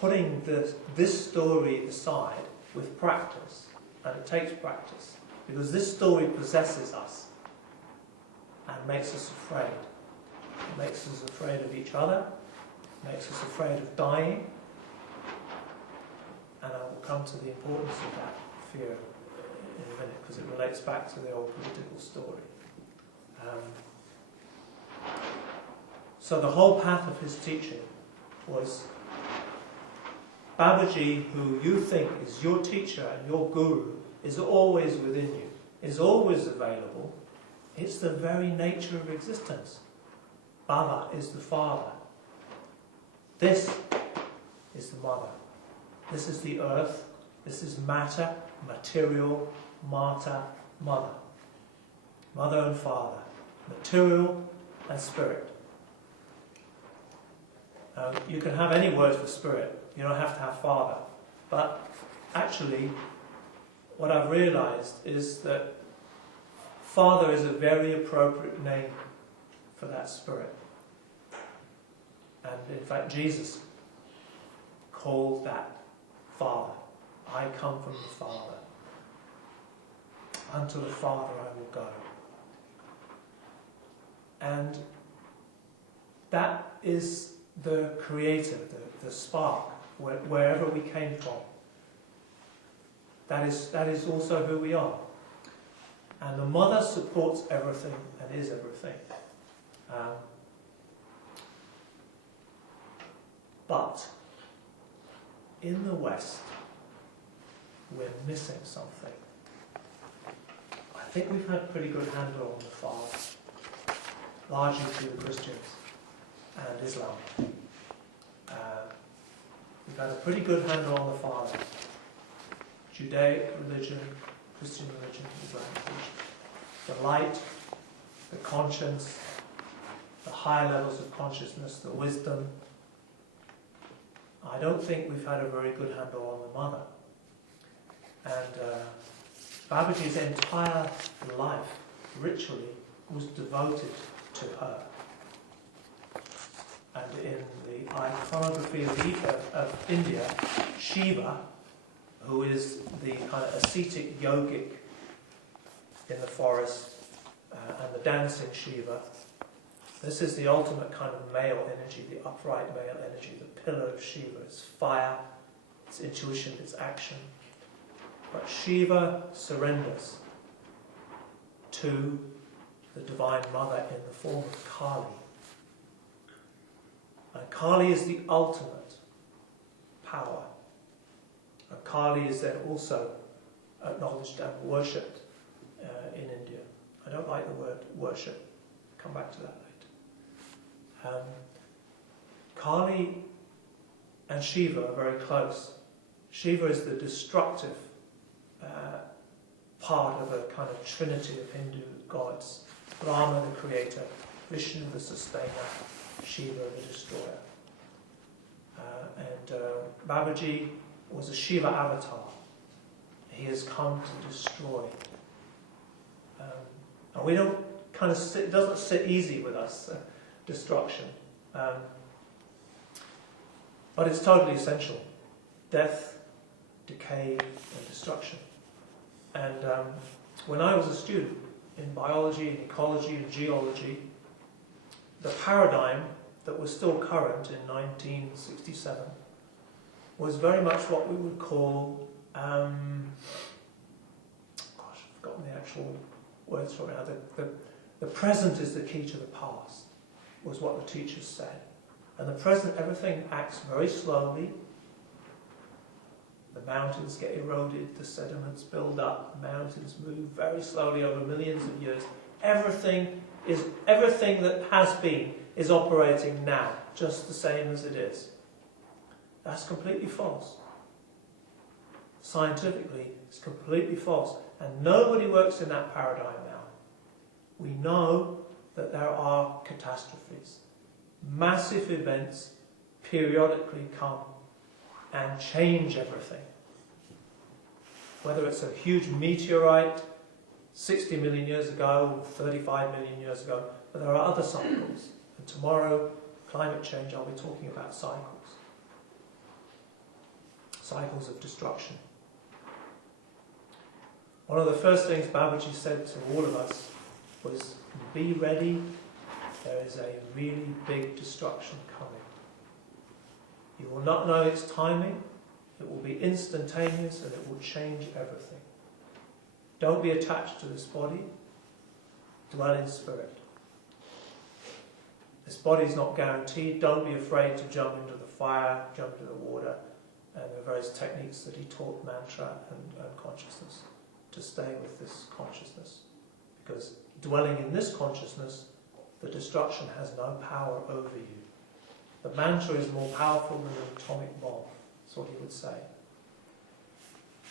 putting this story aside with practice, and it takes practice, because this story possesses us and makes us afraid. It makes us afraid of each other, makes us afraid of dying, and I will come to the importance of that fear in a minute, because it relates back to the old political story. So the whole path of his teaching was Babaji, who you think is your teacher and your guru, is always within you, is always available. It's the very nature of existence. Baba is the father. This is the mother. This is the earth. This is matter, material, mater, mother. Mother and father. Material and spirit. You can have any word for spirit. You don't have to have father. But actually, what I've realized is that father is a very appropriate name for that spirit. And in fact, Jesus called that Father. I come from the Father. Unto the Father I will go. And that is the creator, the spark, wherever we came from. That is also who we are. And the mother supports everything and is everything. But in the West, we're missing something. I think we've had a pretty good handle on the Father, largely through the Christians and Islam. We've had a pretty good handle on the Father. Judaic religion, Christian religion, Islamic religion. The light, the conscience, the higher levels of consciousness, the wisdom. I don't think we've had a very good handle on the mother. And Babaji's entire life, ritually, was devoted to her. And in the iconography of India, Shiva, who is the kind of ascetic yogic in the forest, and the dancing Shiva, this is the ultimate kind of male energy, the upright male energy, the pillar of Shiva. It's fire, it's intuition, it's action. But Shiva surrenders to the Divine Mother in the form of Kali. And Kali is the ultimate power. And Kali is then also acknowledged and worshipped in India. I don't like the word worship. Come back to that later. Kali and Shiva are very close. Shiva is the destructive part of a kind of trinity of Hindu gods. Brahma, the creator, Vishnu, the sustainer, Shiva, the destroyer. And Babaji was a Shiva avatar. He has come to destroy. And we don't kind of it doesn't sit easy with us, destruction. But it's totally essential. Death, decay, and destruction. And when I was a student in biology, and ecology, and geology, the paradigm that was still current in 1967 was very much what we would call, gosh, I've forgotten the actual words for it now. The present is the key to the past, was what the teachers said. And the present, everything acts very slowly. The mountains get eroded, the sediments build up, the mountains move very slowly over millions of years. Everything that has been is operating now, just the same as it is. That's completely false. Scientifically, it's completely false. And nobody works in that paradigm now. We know that there are catastrophes. Massive events periodically come and change everything. Whether it's a huge meteorite 60 million years ago, 35 million years ago, but there are other cycles. And tomorrow, climate change, I'll be talking about cycles. Cycles of destruction. One of the first things Babaji said to all of us was, be ready, there is a really big destruction coming. You will not know its timing, it will be instantaneous and it will change everything. Don't be attached to this body, dwell in spirit. This body is not guaranteed, don't be afraid to jump into the fire, jump into the water, and there are various techniques that he taught, mantra and consciousness, to stay with this consciousness. Because dwelling in this consciousness, the destruction has no power over you. The mantra is more powerful than an atomic bomb, that's what he would say.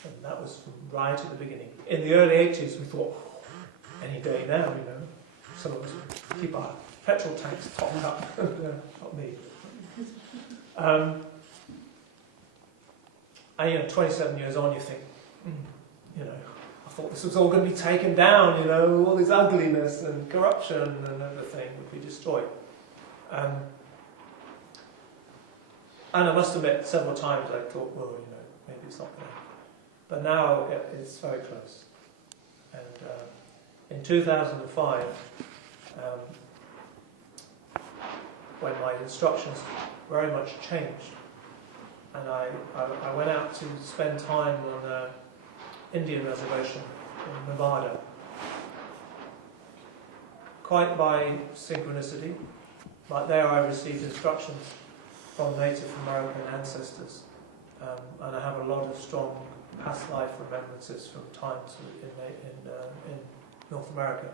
And that was right at the beginning. In the early 80s we thought, any day now, you know, some of us would keep our petrol tanks topped up. Not me. And you know, 27 years on you think, you know, I thought this was all going to be taken down, you know, all this ugliness and corruption and everything would be destroyed. And I must admit, several times I thought, well, you know, maybe it's not going to happen. But now it's very close. And in 2005, when my instructions very much changed, and I went out to spend time on an Indian reservation in Nevada, quite by synchronicity. But there I received instructions from Native American ancestors, and I have a lot of strong past life remembrances from times in North America.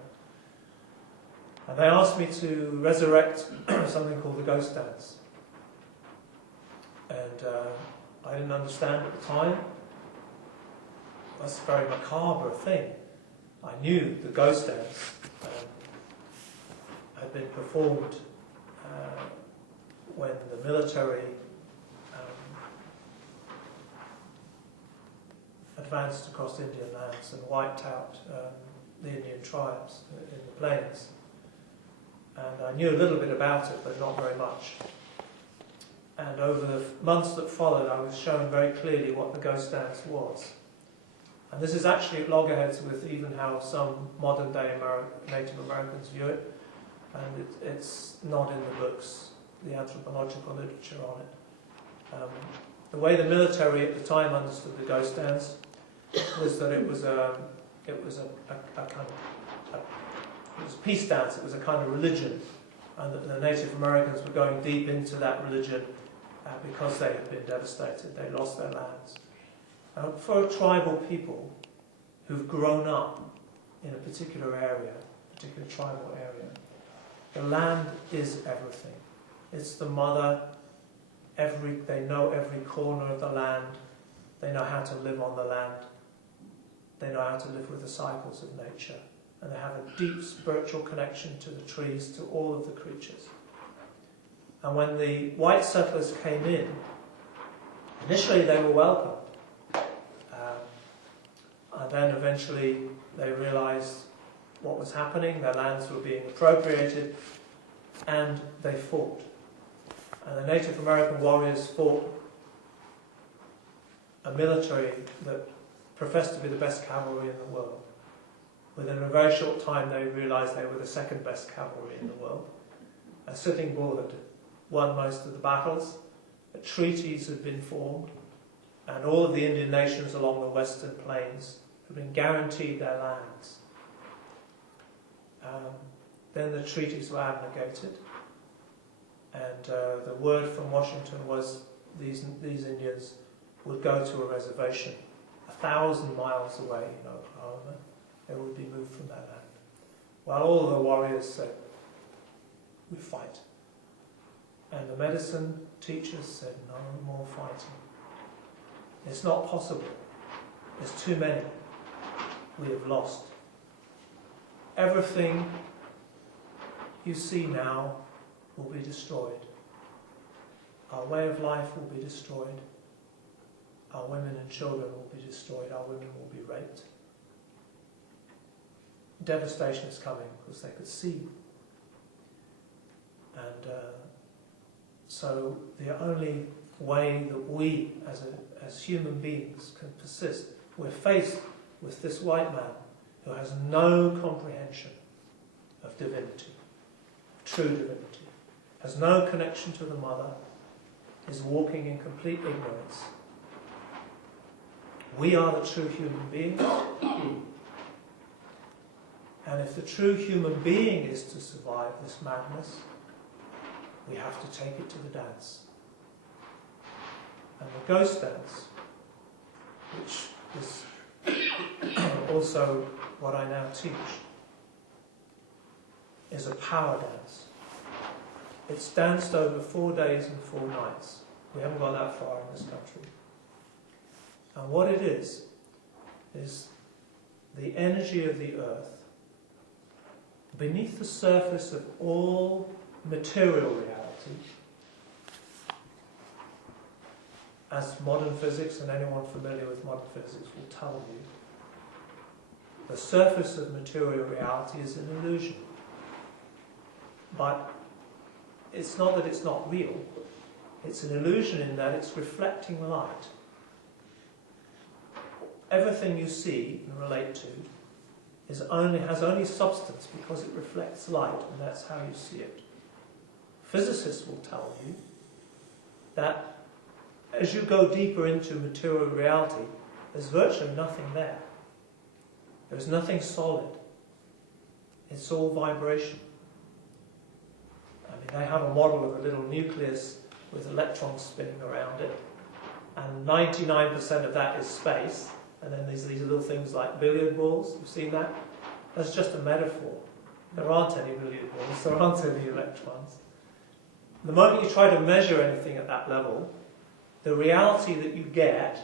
And they asked me to resurrect something called the ghost dance. And I didn't understand at the time. That's a very macabre thing. I knew the ghost dance had been performed when the military advanced across Indian lands and wiped out the Indian tribes in the plains. And I knew a little bit about it, but not very much. And over the months that followed, I was shown very clearly what the ghost dance was. And this is actually at loggerheads with even how some modern-day Native Americans view it. And it's not in the books, the anthropological literature on it. The way the military at the time understood the ghost dance was that it was a peace dance. It was a kind of religion, and that the Native Americans were going deep into that religion because they had been devastated. They lost their lands. For a tribal people who've grown up in a particular area, particular tribal area, the land is everything. It's the mother. They know every corner of the land. They know how to live on the land. They know how to live with the cycles of nature. And they have a deep spiritual connection to the trees, to all of the creatures. And when the white settlers came in, initially they were welcomed. And then eventually they realized what was happening. Their lands were being appropriated, and they fought. And the Native American warriors fought a military that professed to be the best cavalry in the world. Within a very short time they realized they were the second best cavalry in the world. A Sitting Bull had won most of the battles, treaties had been formed, and all of the Indian nations along the western plains had been guaranteed their lands. Then the treaties were abrogated, and the word from Washington was these Indians would go to a reservation 1,000 miles away in Oklahoma. They would be moved from their land. While all of the warriors said, we fight. And the medicine teachers said, no more fighting. It's not possible. There's too many. We have lost. Everything you see now will be destroyed. Our way of life will be destroyed. Our women and children will be destroyed. Our women will be raped. Devastation is coming because they could see. And so the only way that we as human beings can persist, we're faced with this white man who has no comprehension of divinity, true divinity, has no connection to the mother, is walking in complete ignorance. We are the true human beings, and if the true human being is to survive this madness, we have to take it to the dance. And the ghost dance, which is also what I now teach, is a power dance. It's danced over 4 days and 4 nights. We haven't got that far in this country. And what it is the energy of the earth beneath the surface of all material reality, as modern physics and anyone familiar with modern physics will tell you. The surface of material reality is an illusion. But it's not that it's not real. It's an illusion in that it's reflecting light. Everything you see and relate to has only substance because it reflects light, and that's how you see it. Physicists will tell you that as you go deeper into material reality, there's virtually nothing there. There's nothing solid. It's all vibration. I mean, they have a model of a little nucleus with electrons spinning around it, and 99% of that is space, and then there's these little things like billiard balls. You've seen that? That's just a metaphor. There aren't any billiard balls, there aren't any electrons. The moment you try to measure anything at that level, the reality that you get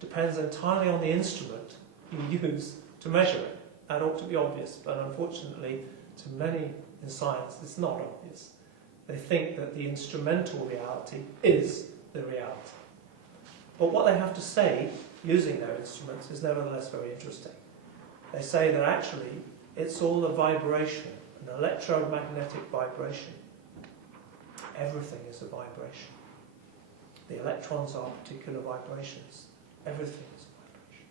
depends entirely on the instrument you use to measure it. That ought to be obvious, but unfortunately, to many in science, it's not obvious. They think that the instrumental reality is the reality. But what they have to say, using their instruments, is nevertheless very interesting. They say that actually, it's all a vibration, an electromagnetic vibration. Everything is a vibration. The electrons are particular vibrations. Everything is a vibration.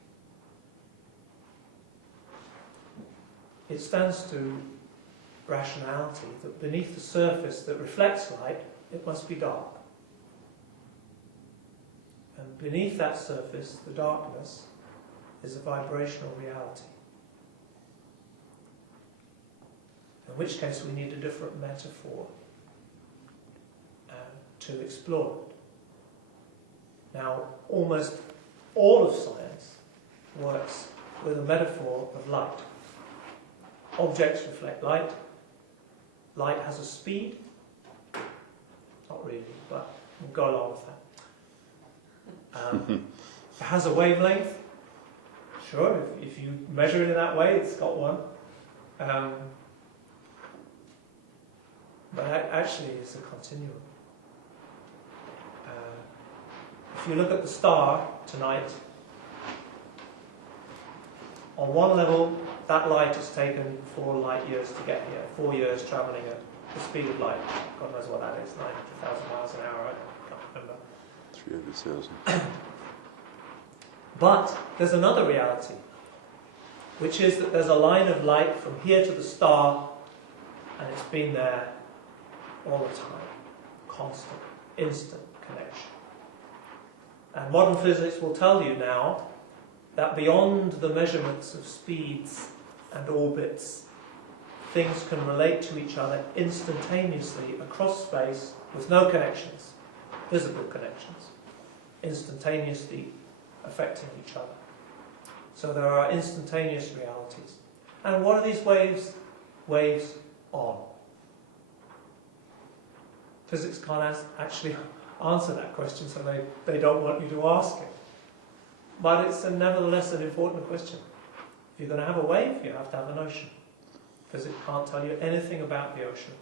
It stands to rationality that beneath the surface that reflects light, it must be dark. And beneath that surface, the darkness, is a vibrational reality. In which case we need a different metaphor to explore it. Now, almost all of science works with a metaphor of light. Objects reflect light. Light has a speed. Not really, but we'll go along with that. It has a wavelength. Sure, if you measure it in that way, it's got one. But actually, it's a continuum. If you look at the star tonight, on one level, that light has taken 4 light years to get here, 4 years travelling at the speed of light. God knows what that is, 900,000 miles an hour, I can't remember. 300,000. But there's another reality, which is that there's a line of light from here to the star, and it's been there all the time, constant, instant connection. And modern physics will tell you now that beyond the measurements of speeds and orbits, things can relate to each other instantaneously across space with no connections, physical connections, instantaneously affecting each other. So there are instantaneous realities. And what are these waves on? Physics can't actually answer that question, so they don't want you to ask it. But it's nevertheless an important question. If you're going to have a wave, you have to have an ocean. Physics can't tell you anything about the ocean.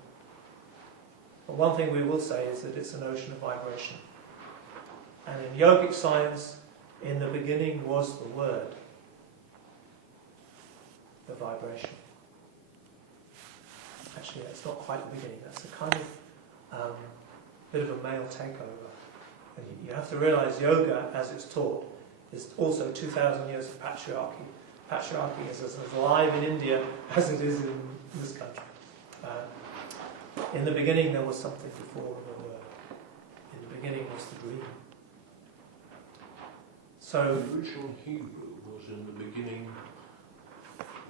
But one thing we will say is that it's an ocean of vibration. And in yogic science, in the beginning was the word, the vibration. Actually, that's not quite the beginning. That's a kind of bit of a male takeover. And you have to realize yoga, as it's taught, is also 2,000 years of patriarchy. Patriarchy is as alive in India as it is in this country. In the beginning, there was something before the word. In the beginning was the dream. So the original Hebrew was in the beginning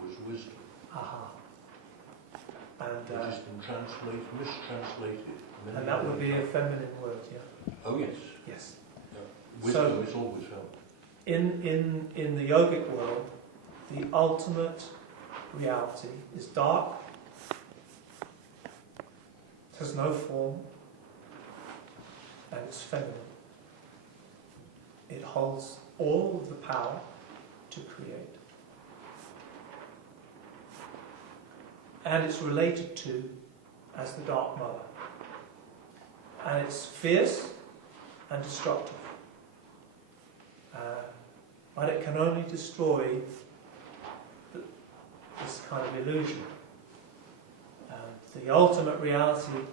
was wisdom. Aha. And which has been mistranslated. And that would be a feminine word, yeah. Oh yes. Yes. Wisdom is always felt. In the yogic world, the ultimate reality is dark, has no form, and it's feminine. It holds all of the power to create. And it's related to as the Dark Mother. And it's fierce and destructive. But it can only destroy this kind of illusion. The ultimate reality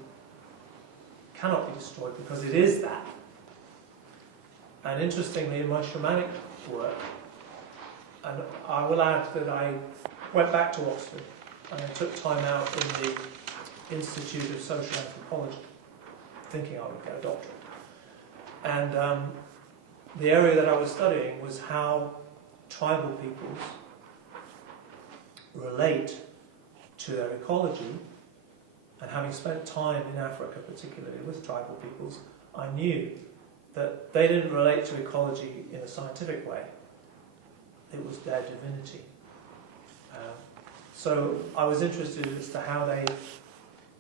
cannot be destroyed because it is that. And interestingly, in my shamanic work, and I will add that I went back to Oxford and I took time out in the Institute of Social Anthropology, thinking I would get a doctorate. And the area that I was studying was how tribal peoples relate to their ecology. And having spent time in Africa, particularly with tribal peoples, I knew that they didn't relate to ecology in a scientific way. It was their divinity. So I was interested as to how they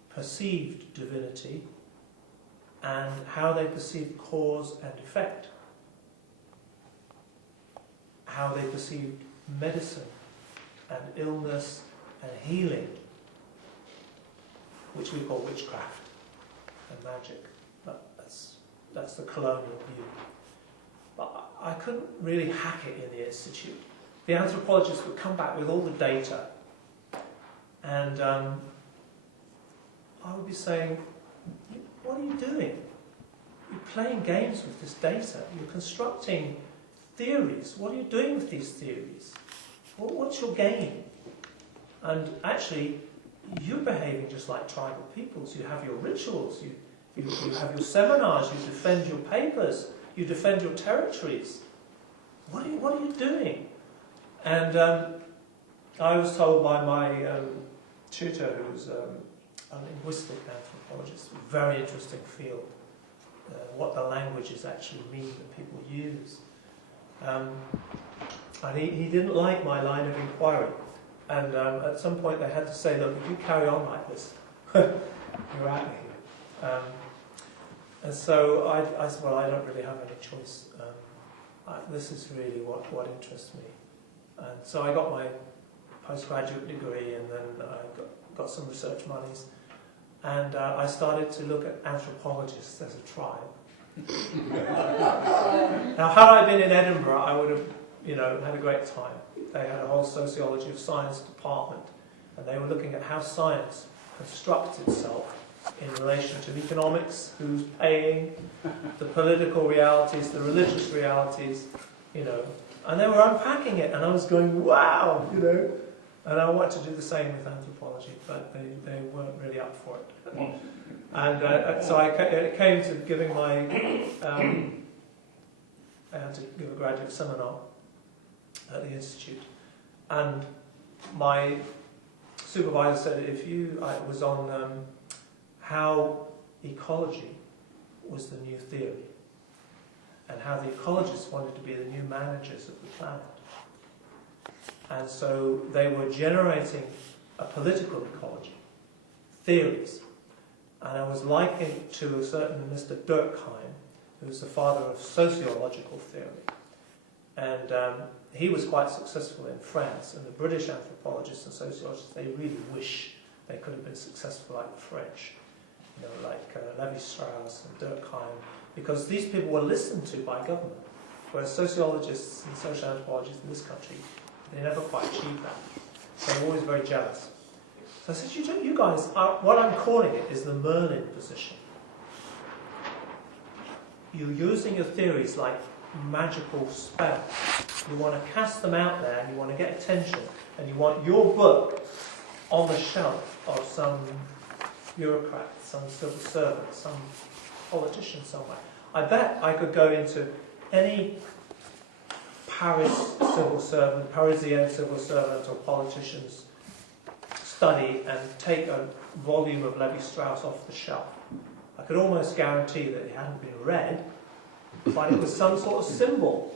perceived divinity and how they perceived cause and effect. How they perceived medicine and illness and healing, which we call witchcraft and magic. That's the colonial view. But I couldn't really hack it in the institute. The anthropologists would come back with all the data, and I would be saying, what are you doing? You're playing games with this data. You're constructing theories. What are you doing with these theories? What's your game? And actually, you're behaving just like tribal peoples. You have your rituals, you have your seminars, you defend your papers, you defend your territories. What are you doing? And I was told by my tutor, who's a linguistic anthropologist, a very interesting field, what the languages actually mean that people use. And he didn't like my line of inquiry. And at some point they had to say, look, if you carry on like this, you're out of here. And so I said, well, I don't really have any choice. This is really what interests me. And so I got my postgraduate degree, and then I got some research monies. And I started to look at anthropologists as a tribe. Now, had I been in Edinburgh, I would have had a great time. They had a whole sociology of science department, and they were looking at how science constructs itself in relation to economics, who's paying, the political realities, the religious realities, and they were unpacking it, and I was going, wow, and I wanted to do the same with anthropology, but they weren't really up for it. And so it came to giving my, I had to give a graduate seminar at the Institute. And my supervisor said, I was on how ecology was the new theory, and how the ecologists wanted to be the new managers of the planet. And so they were generating a political ecology, theories. And I was likened to a certain Mr. Durkheim, who was the father of sociological theory. And he was quite successful in France, and the British anthropologists and sociologists, they really wish they could have been successful like the French, like Lévi-Strauss and Durkheim, because these people were listened to by government, whereas sociologists and social anthropologists in this country, they never quite achieved that. So I'm always very jealous. So I said, you guys, what I'm calling it is the Merlin position. You're using your theories like magical spells. You want to cast them out there, and you want to get attention, and you want your book on the shelf of some bureaucrat, some civil servant, some politician somewhere. I bet I could go into any Parisian civil servant or politician's study and take a volume of Lévi-Strauss off the shelf. I could almost guarantee that it hadn't been read, but it was some sort of symbol.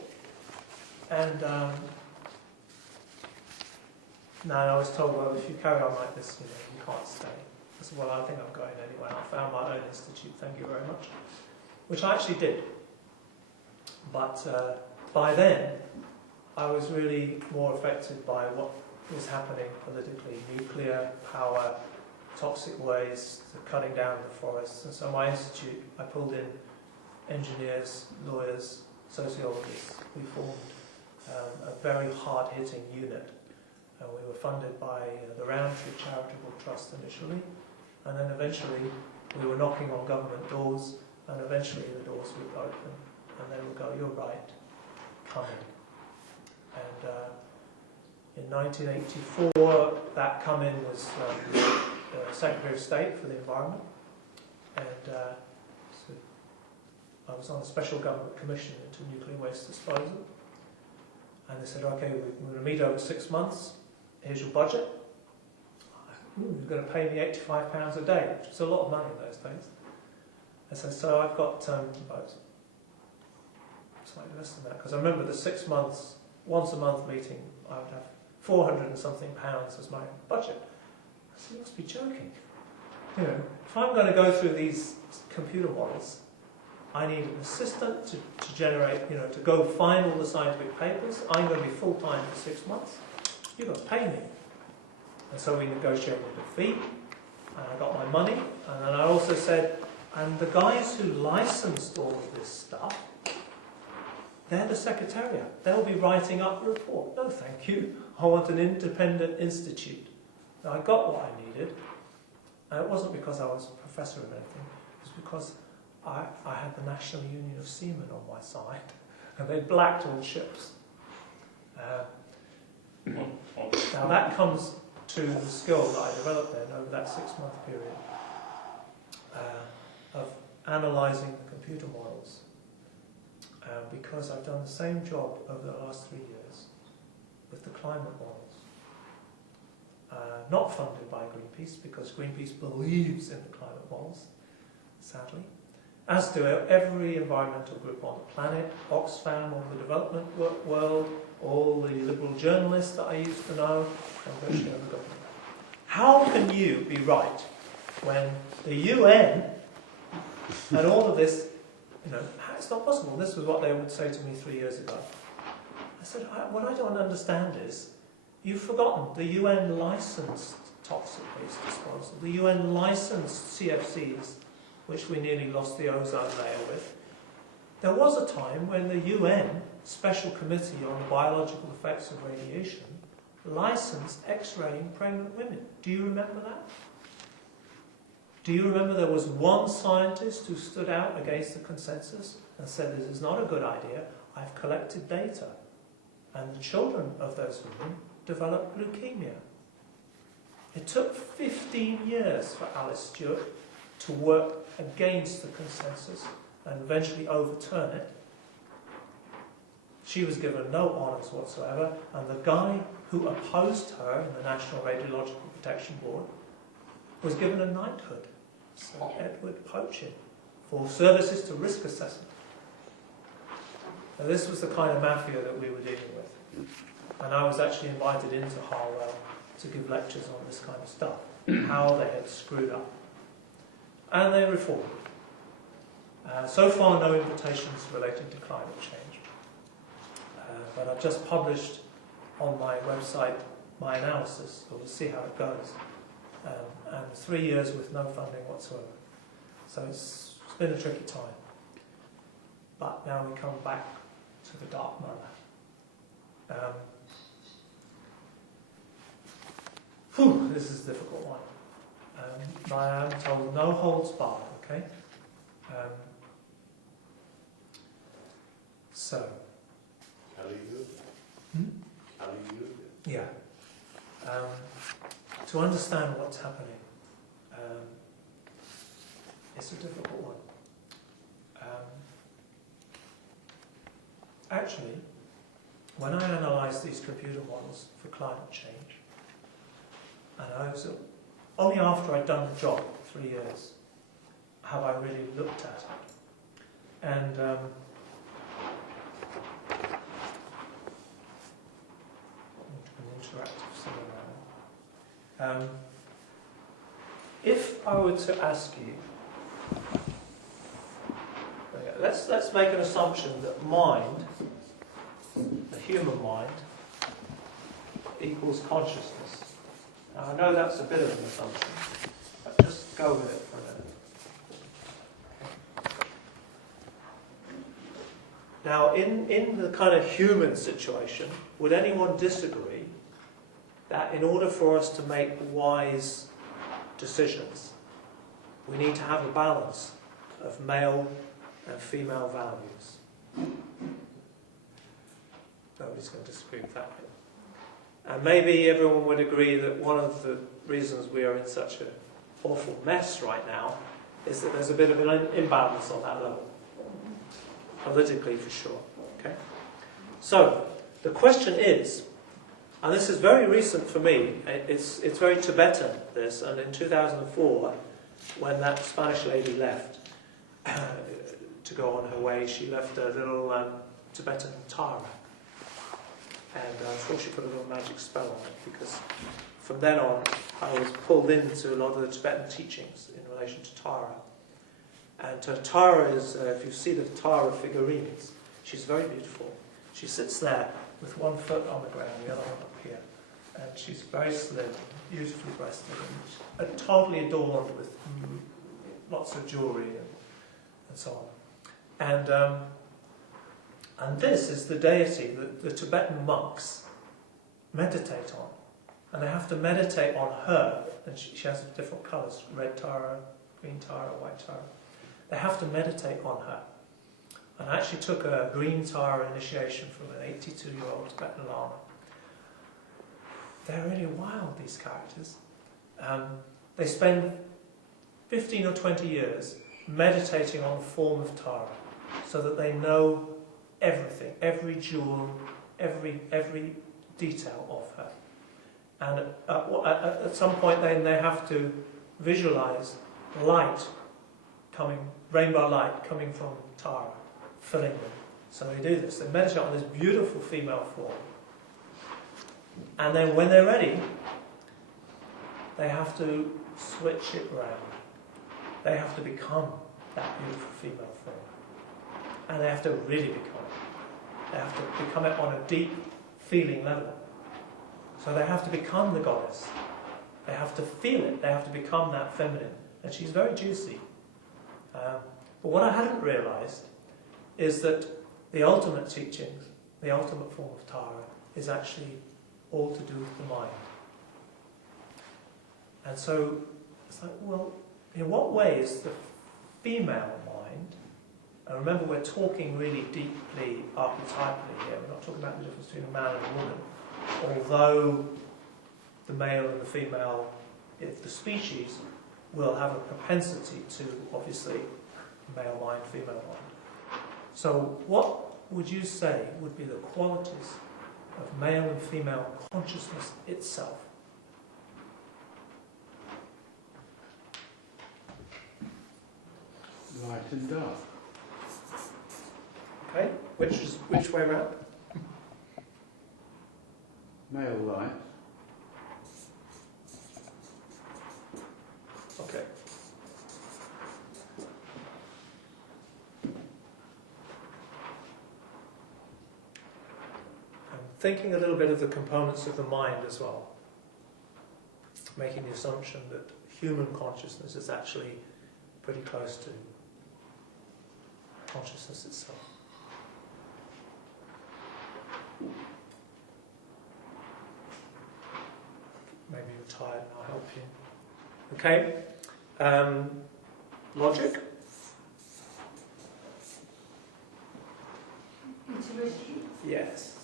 And I was told, well, if you carry on like this, you can't stay. I said, well, I think I'm going anyway. I found my own institute, thank you very much. Which I actually did. But by then, I was really more affected by what was happening politically. Nuclear power, toxic waste, the cutting down of the forests. And so my institute, I pulled in engineers, lawyers, sociologists. We formed a very hard-hitting unit. We were funded by the Roundtree Charitable Trust initially, and then eventually we were knocking on government doors, and eventually the doors would open, and they would go, you're right, come in. And in 1984, that come in was the Secretary of State for the Environment, and so I was on a special government commission into nuclear waste disposal, and they said, okay, we're going to meet over 6 months, here's your budget. You're going to pay me £85 a day, which was a lot of money in those days. I said, so I've got about slightly less than that, because I remember the 6 months, once a month meeting, I would have 400 and something pounds as my budget. I said, you must be joking. If I'm going to go through these computer models, I need an assistant to generate, to go find all the scientific papers. I'm going to be full-time for 6 months. You've got to pay me. And so we negotiated a fee, and I got my money, and then I also said, and the guys who licensed all of this stuff, they're the secretariat. They'll be writing up the report. No, thank you. I want an independent institute. Now, I got what I needed, and it wasn't because I was a professor or anything. It was because I had the National Union of Seamen on my side, and they blacked all ships. Now that comes to the skill that I developed then over that 6-month period of analysing the computer models, because I've done the same job over the last 3 years with the climate models. Not funded by Greenpeace, because Greenpeace believes in the climate models, sadly, as do every environmental group on the planet, Oxfam, all the development world, all the liberal journalists that I used to know, and virtually every government. How can you be right when the UN and all of this, it's not possible. This was what they would say to me 3 years ago. I said, what I don't understand is, you've forgotten, the UN licensed toxic waste disposal. The UN licensed CFCs, which we nearly lost the ozone layer with. There was a time when the UN Special Committee on the Biological Effects of Radiation licensed X-raying pregnant women. Do you remember that? Do you remember there was one scientist who stood out against the consensus and said, this is not a good idea, I've collected data. And the children of those women developed leukemia. It took 15 years for Alice Stewart to work against the consensus and eventually overturn it. She was given no honours whatsoever, and the guy who opposed her in the National Radiological Protection Board was given a knighthood, Sir Edward Pochin, for services to risk assessment. Now, this was the kind of mafia that we were dealing with. And I was actually invited into Harwell to give lectures on this kind of stuff, how they had screwed up. And they reformed. So far, no invitations relating to climate change. But I've just published on my website my analysis, so we'll see how it goes. And 3 years with no funding whatsoever. So it's been a tricky time. But now we come back to the dark matter. This is a difficult one. I am told no holds barred, okay? So. Yeah. To understand what's happening, it's a difficult one. Actually, when I analysed these computer models for climate change, and I was only after I'd done the job, 3 years, have I really looked at it. And interactive scenario. If I were to ask you, let's make an assumption that mind, the human mind, equals consciousness. Now, I know that's a bit of an assumption, but just go with it for a minute. Now, in the kind of human situation, would anyone disagree that in order for us to make wise decisions, we need to have a balance of male and female values? Nobody's going to disagree with that. And maybe everyone would agree that one of the reasons we are in such an awful mess right now is that there's a bit of an imbalance on that level. Politically, for sure. Okay? So, the question is, and this is very recent for me, it's very Tibetan, this, and in 2004, when that Spanish lady left to go on her way, she left a little Tibetan tara. And I'm sure she put a little magic spell on it, because from then on, I was pulled into a lot of the Tibetan teachings in relation to tara. And Tara is, if you see the Tara figurines, she's very beautiful. She sits there with one foot on the ground, the other one up here. And she's very slim, beautifully breasted, and totally adorned with lots of jewellery and so on. And this is the deity that the Tibetan monks meditate on. And they have to meditate on her, and she has different colours, red Tara, green Tara, white Tara. They have to meditate on her. And I actually took a green Tara initiation from an 82-year-old Tibetan Lama. They're really wild, these characters. They spend 15 or 20 years meditating on the form of Tara, so that they know everything, every jewel, every detail of her. And at some point then they have to visualize light coming, rainbow light coming from Tara, filling them. So they do this. They meditate on this beautiful female form. And then when they're ready, they have to switch it round. They have to become that beautiful female form. And they have to really become it. They have to become it on a deep feeling level. So they have to become the goddess. They have to feel it. They have to become that feminine. And she's very juicy. But what I hadn't realised is that the ultimate teachings, the ultimate form of Tara, is actually all to do with the mind. And so it's like, well, in what way is the female mind, and remember we're talking really deeply archetypally here, we're not talking about the difference between a man and a woman, although the male and the female, if the species, will have a propensity to, obviously, male mind, female mind. So what would you say would be the qualities of male and female consciousness itself? Light and dark. Okay, which way around? Male light. Okay. I'm thinking a little bit of the components of the mind as well, making the assumption that human consciousness is actually pretty close to consciousness itself. Maybe you're tired and I'll help you. Okay. Logic? Intuition. Yes.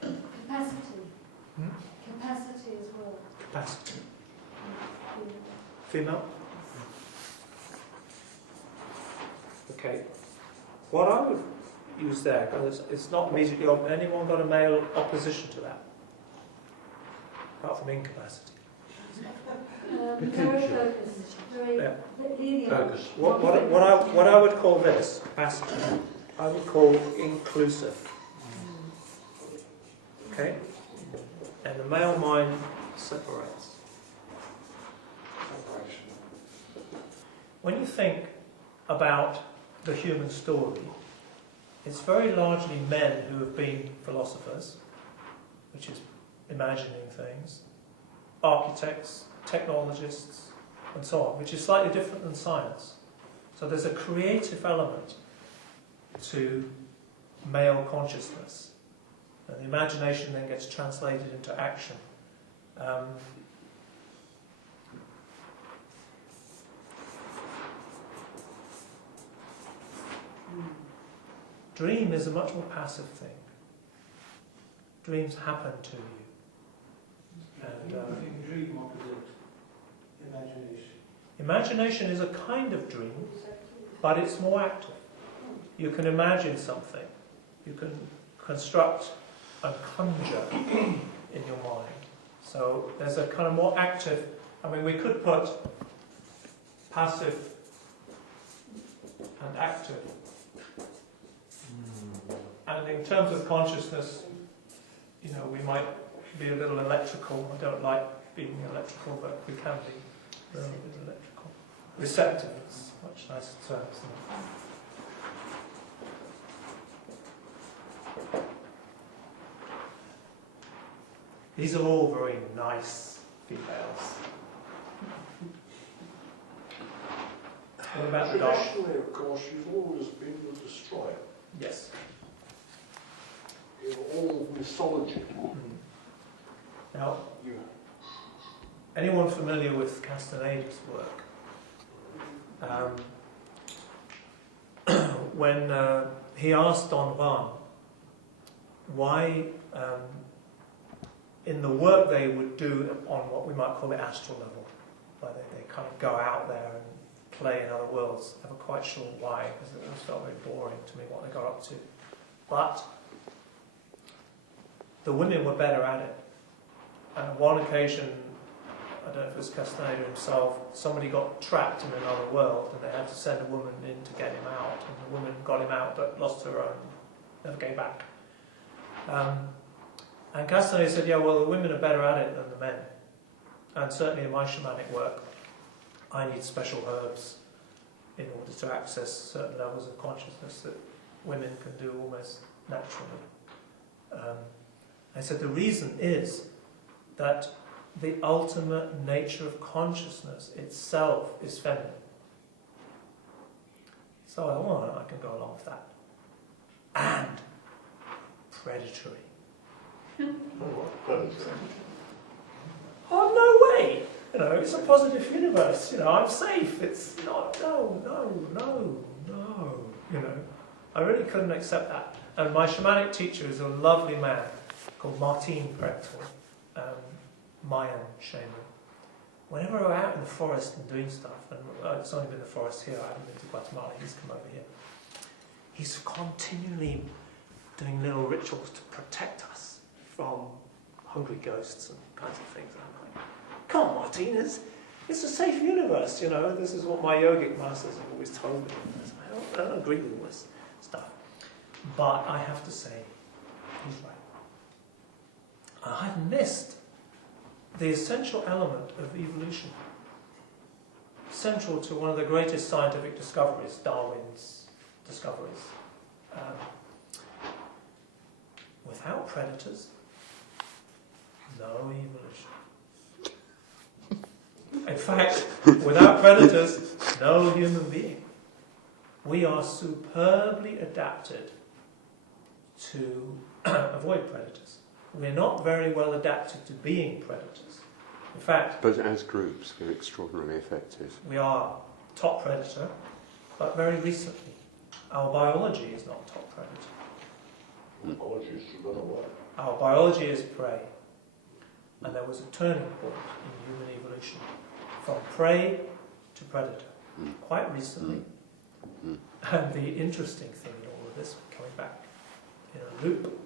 Capacity. Hmm? Capacity as well. Capacity. Yeah. Female? Okay. What I would use there, because it's not immediately obvious, anyone got a male opposition to that? Apart from incapacity. Very focused. Very Yeah. lenient. Focus. What I would call this, capacity, I would call inclusive. Okay? And the male mind separates. When you think about the human story, it's very largely men who have been philosophers, which is imagining things, architects, technologists, and so on, which is slightly different than science. So there's a creative element to male consciousness. And the imagination then gets translated into action. Dream is a much more passive thing. Dreams happen to you. And, dream opposite imagination. imagination is a kind of dream, but it's more active. You can imagine something. You can construct and conjure in your mind. So there's a kind of more active, I mean, we could put passive and active. And in terms of consciousness, you know, we might be a little electrical. I don't like being electrical, but we can be a little bit electrical. Receptive is a much nicer term, isn't it? These are all very nice females. What about the dark? Traditionally, of course, you've always been the destroyer. Yes. In all mythology. Now, You anyone familiar with Castaneda's work? When he asked Don Juan why, in the work they would do on what we might call the astral level, where they kind of go out there and play in other worlds, never quite sure why, because it always felt very boring to me what they got up to. But the women were better at it. And on one occasion, I don't know if it was Castaneda himself, somebody got trapped in another world and they had to send a woman in to get him out. And the woman got him out but lost her own, never came back. And Castaneda said, yeah, well, the women are better at it than the men. And certainly in my shamanic work, I need special herbs in order to access certain levels of consciousness that women can do almost naturally. I said the reason is that the ultimate nature of consciousness itself is feminine. So I can go along with that. And predatory. Oh, no way! You know, it's a positive universe. You know, I'm safe. It's not. No. You know, I really couldn't accept that. And my shamanic teacher is a lovely man. called Martin Prechtel, Mayan shaman. Whenever we're out in the forest and doing stuff, and it's only been the forest here, I haven't been to Guatemala, he's come over here, he's continually doing little rituals to protect us from hungry ghosts and kinds of things. And I'm like, come on, Martin, it's a safe universe, you know. This is what my yogic masters have always told me. I don't agree with all this stuff. But I have to say, he's right. I've missed the essential element of evolution, central to one of the greatest scientific discoveries, Darwin's discoveries. Without predators, no evolution. In fact, without predators, no human being. We are superbly adapted to avoid predators. We're not very well adapted to being predators. In fact, But as groups, we're extraordinarily effective. we are top predator, but very recently, our biology is not top predator. Apologies to run away. Our biology is prey. And there was a turning point in human evolution from prey to predator, quite recently. And the interesting thing in all of this, coming back in a loop,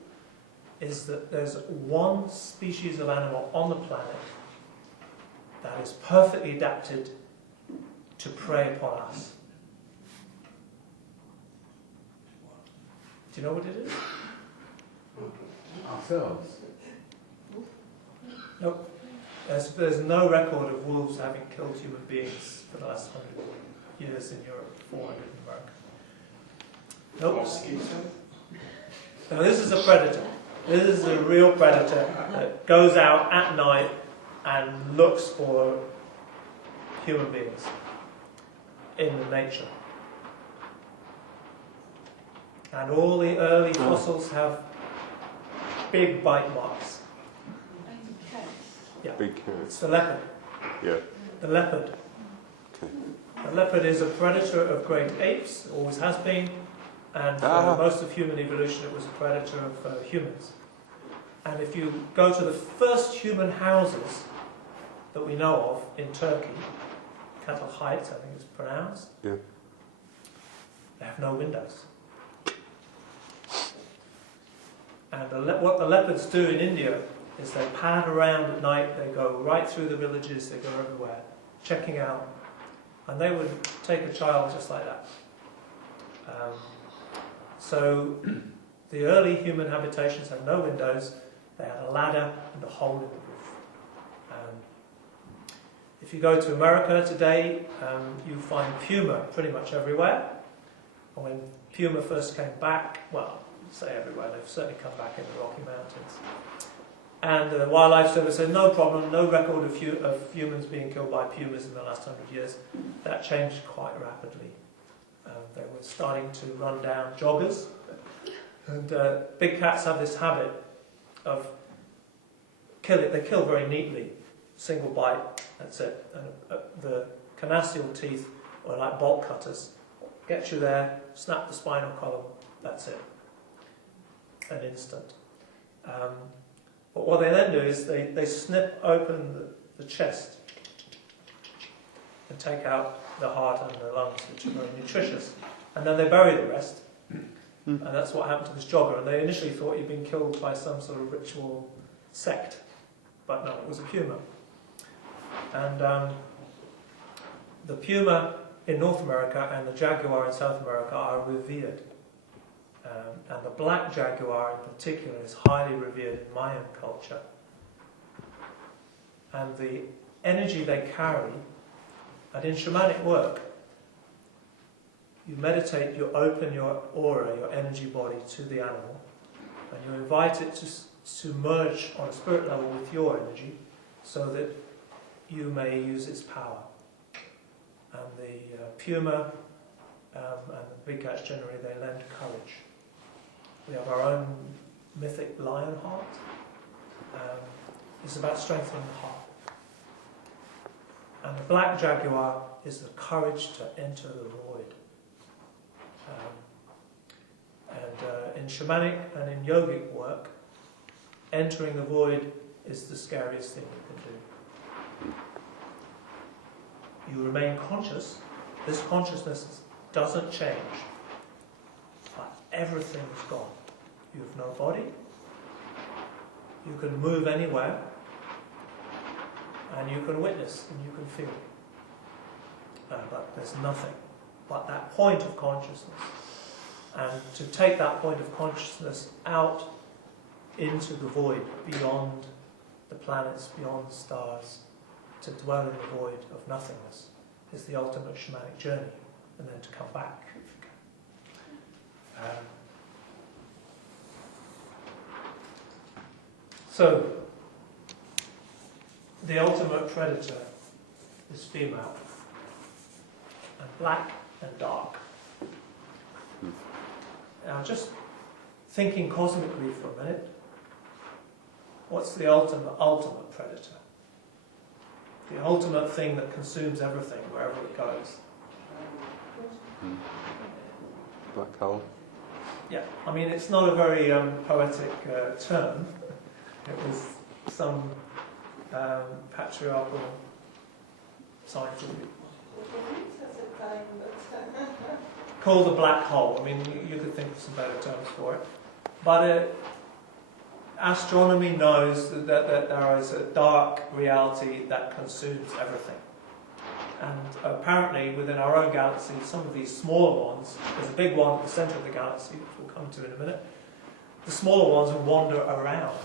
is that there's one species of animal on the planet that is perfectly adapted to prey upon us. Do you know what it is? Ourselves. Nope. There's no record of wolves having killed human beings for the last 100 years in Europe, 400 in America. Nope. Mosquito? Now this is a predator. This is a real predator that goes out at night and looks for human beings in nature. And all the early fossils have big bite marks. Yeah. Big It's cats. the leopard. Yeah. The leopard. Okay. The leopard is a predator of great apes, always has been, and for most of human evolution it was a predator of humans. And if you go to the first human houses that we know of in Turkey, Cattle Heights, I think it's pronounced, Yeah. they have no windows. And what the leopards do in India is they pad around at night, they go right through the villages, they go everywhere, checking out. And they would take a child just like that. So the early human habitations had no windows, they had a ladder and a hole in the roof. If you go to America today, you find puma pretty much everywhere. And when puma first came back, well, say everywhere, they've certainly come back in the Rocky Mountains. And the Wildlife Service said no problem, no record of humans being killed by pumas in the last 100 years. That changed quite rapidly. They were starting to run down joggers. And big cats have this habit of they kill very neatly, single bite, that's it. And the carnassial teeth are like bolt cutters. Get you there, snap the spinal column, that's it. An instant. But what they then do is they snip open the chest and take out the heart and the lungs, which are very nutritious. And then they bury the rest. And that's what happened to this jogger. And they initially thought he'd been killed by some sort of ritual sect. But no, it was a puma. And the puma in North America and the jaguar in South America are revered. And the black jaguar in particular is highly revered in Mayan culture. And the energy they carry, and in shamanic work, you meditate, you open your aura, your energy body to the animal, and you invite it to merge on a spirit level with your energy so that you may use its power. And the puma and the big cats generally, they lend courage. We have our own mythic lion heart. It's about strengthening the heart. And the black jaguar is the courage to enter the void. In shamanic and in yogic work, entering the void is the scariest thing you can do. You remain conscious. This consciousness doesn't change, but everything is gone. You have no body. You can move anywhere, and you can witness and you can feel. But there's nothing but that point of consciousness. And to take that point of consciousness out into the void, beyond the planets, beyond the stars, to dwell in the void of nothingness, is the ultimate shamanic journey, and then to come back if you can. So, the ultimate predator is female, and black and dark. Now, just thinking cosmically for a minute, what's the ultimate predator? The ultimate thing that consumes everything wherever it goes. Black hole. Yeah, I mean, it's not a very poetic term. It was some patriarchal scientific called the black hole. I mean, you could think of some better terms for it. But astronomy knows that there is a dark reality that consumes everything. And apparently, within our own galaxy, some of these smaller ones, there's a big one at the centre of the galaxy, which we'll come to in a minute, the smaller ones will wander around.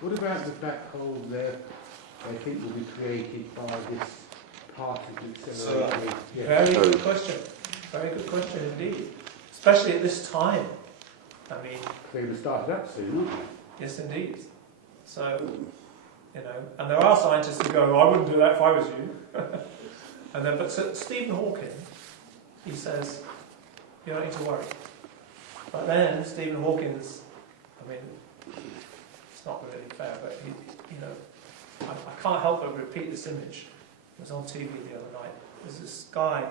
What about the black hole there? I think will be created by this particle accelerator. Very good question. Very good question indeed. Especially at this time. I mean, They're going to start that soon, aren't they? yes, indeed. So, you know, and there are scientists who go, I wouldn't do that if I was you. And then, but so Stephen Hawking, he says, you don't need to worry. But then Stephen Hawking's, I mean, it's not really fair, but he, you know, I can't help but repeat this image. It was on TV the other night. There's this guy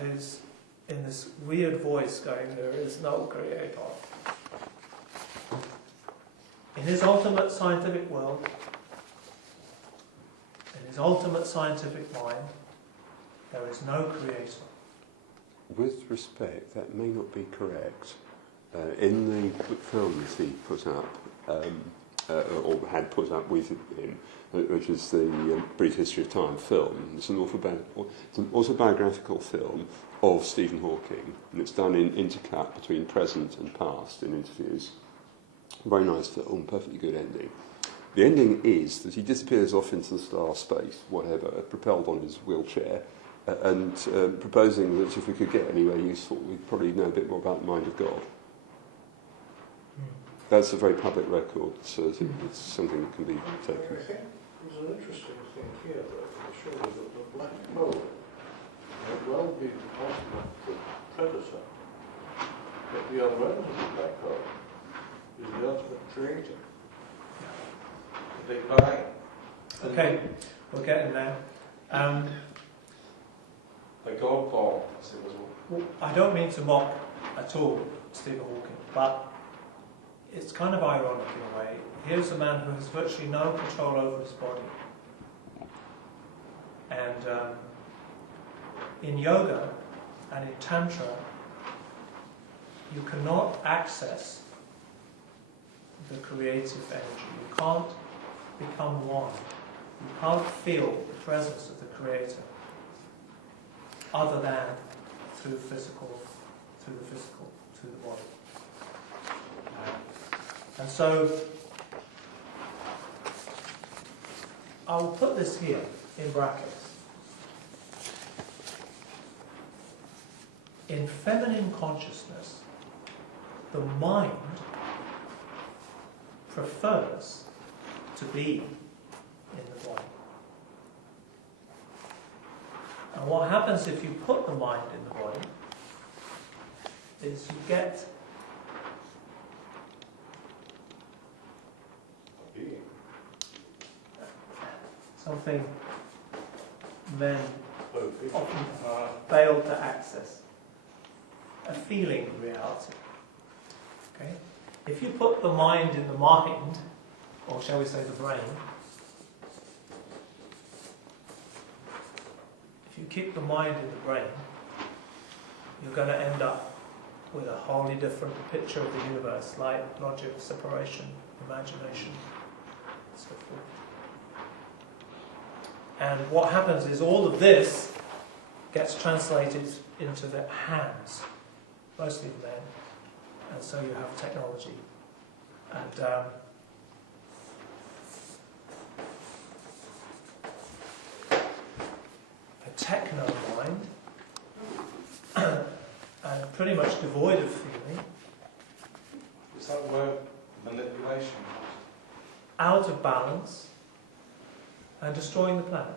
who's in this weird voice going, there is no creator. In his ultimate scientific world, in his ultimate scientific mind, there is no creator. With respect, that may not be correct. In the films he put up, or had put up with him, which is the Brief History of Time film, it's an autobiographical film of Stephen Hawking, and it's done in intercut between present and past in interviews. Very nice film, perfectly good ending. The ending is that he disappears off into the star space, whatever, propelled on his wheelchair, and proposing that if we could get anywhere useful, we'd probably know a bit more about the mind of God. That's a very public record, so it's something that can be taken. I think there's an interesting thing here, though, surely that the black hole may well be the ultimate predator, but the other end of the black hole is the ultimate creator. The Big Bang. Okay, we're getting there. The God bomb, as it was. Well, I don't mean to mock at all Stephen Hawking, but it's kind of ironic in a way. Here's a man who has virtually no control over his body. And in yoga and in tantra, you cannot access the creative energy. You can't become one. You can't feel the presence of the creator other than through the physical, through the body. And so, I will put this here in brackets. In feminine consciousness, the mind prefers to be in the body. And what happens if you put the mind in the body is you get something men often fail to access. A feeling reality. Okay? if you put the mind in the mind, or shall we say the brain, if you keep the mind in the brain, you're going to end up with a wholly different picture of the universe, light, logic, separation, imagination, and so forth. And what happens is all of this gets translated into the hands, mostly of men, and so you have technology. And a techno mind, and pretty much devoid of feeling, Is that where manipulation out of balance, and destroying the planet.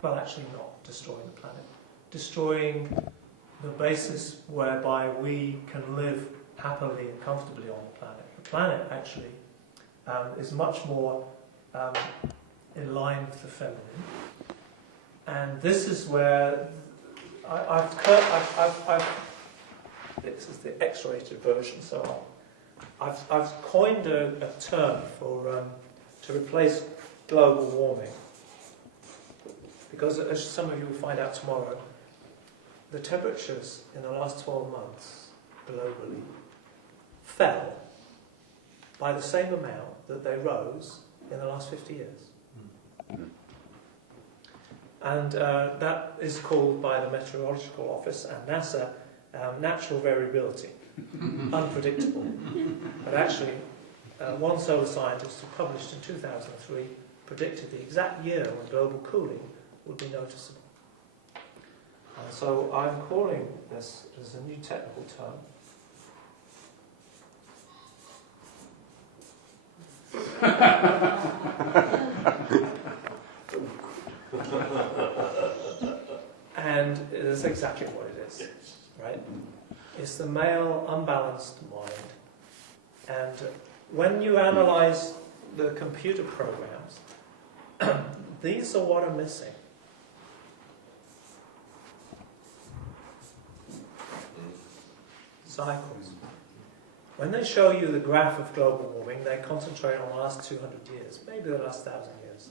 Well, actually not destroying the planet. Destroying the basis whereby we can live happily and comfortably on the planet. The planet actually is much more in line with the feminine. And this is where this is the X-rated version, so I've coined a term for to replace global warming, because as some of you will find out tomorrow, the temperatures in the last 12 months globally fell by the same amount that they rose in the last 50 years. And that is called by the Meteorological Office and NASA natural variability, unpredictable. But actually, one solar scientist who published in 2003 predicted the exact year when global cooling would be noticeable. And so I'm calling this, as a new technical term, and it's exactly what it is, right? It's the male unbalanced mind, and when you analyze the computer programs, these are what are missing. Cycles. When they show you the graph of global warming, they concentrate on the last 200 years, maybe the last 1,000 years.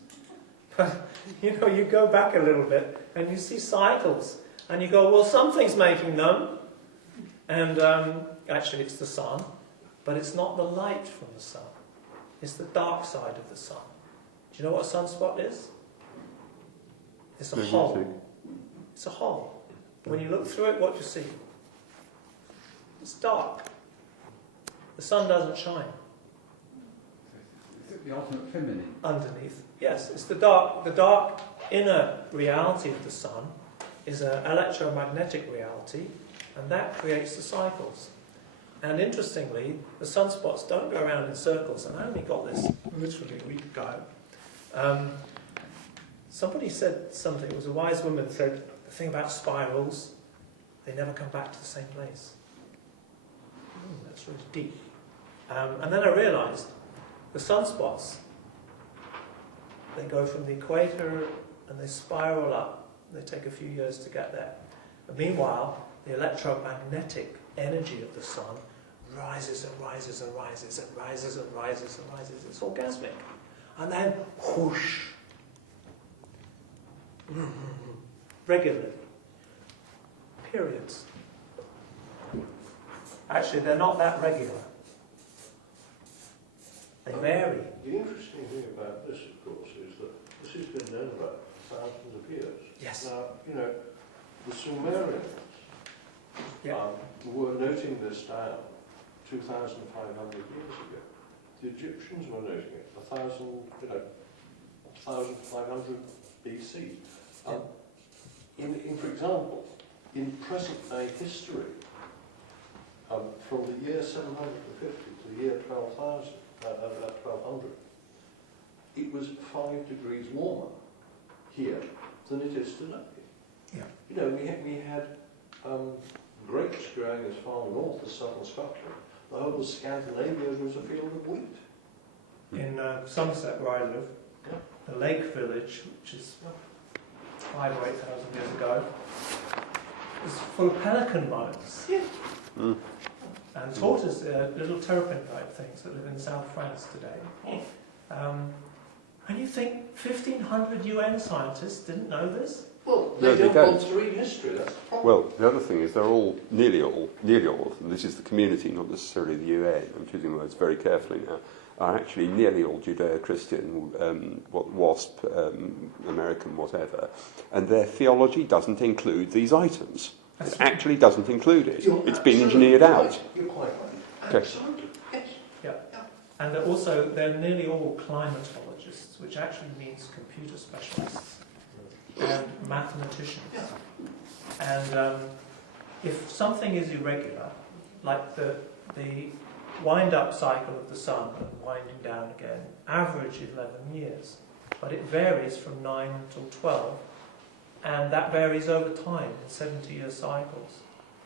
But, you go back a little bit and you see cycles, and you go, well, something's making them. And actually it's the sun, but it's not the light from the sun. It's the dark side of the sun. Do you know what a sunspot is? It's a hole. It's a hole. When you look through it, what do you see? It's dark. The sun doesn't shine. Is it the ultimate feminine? Underneath. Yes, it's the dark inner reality of the sun is an electromagnetic reality, and that creates the cycles. And interestingly, the sunspots don't go around in circles, and I only got this literally a week ago. Somebody said something, it was a wise woman said, the thing about spirals, they never come back to the same place. That's really deep. And then I realised the sunspots, they go from the equator and they spiral up. They take a few years to get there. And meanwhile, the electromagnetic energy of the sun rises and rises and rises and rises and rises and rises. It's orgasmic. And then whoosh. Regularly. Periods. Actually, they're not that regular. They vary. The interesting thing about this, of course, is that this has been known about thousands of years. Yes. Now, the Sumerians were noting this down 2,500 years ago. The Egyptians were noting it 1,500 BC. For example, in present-day history, from the year 750 to the year 12,000, 1200, it was 5 degrees warmer here than it is today. Yeah. We had grapes growing as far north as southern Scotland. The whole of Scandinavia was a field of wheat. In Somerset, where I live, the Lake Village, which is 5,000 or 8,000 years ago, was full of pelican bones. And tortoise are little terrapin-like things that live in South France today. And you think 1,500 UN scientists didn't know this? Well, No, they they don't want don't. to read history, that's the problem. Well, the other thing is they're all, nearly all, and this is the community, not necessarily the UN, I'm choosing words very carefully now, are actually nearly all Judeo-Christian, WASP, American, whatever, and their theology doesn't include these items. It actually doesn't include it. You're It's been absolutely engineered right. out. You're quite right. Okay. Absolutely, yes. And they're nearly all climatologists, which actually means computer specialists and mathematicians. And if something is irregular, like the wind-up cycle of the sun and winding down again, average 11 years, but it varies from 9 till 12, and that varies over time in 70-year cycles.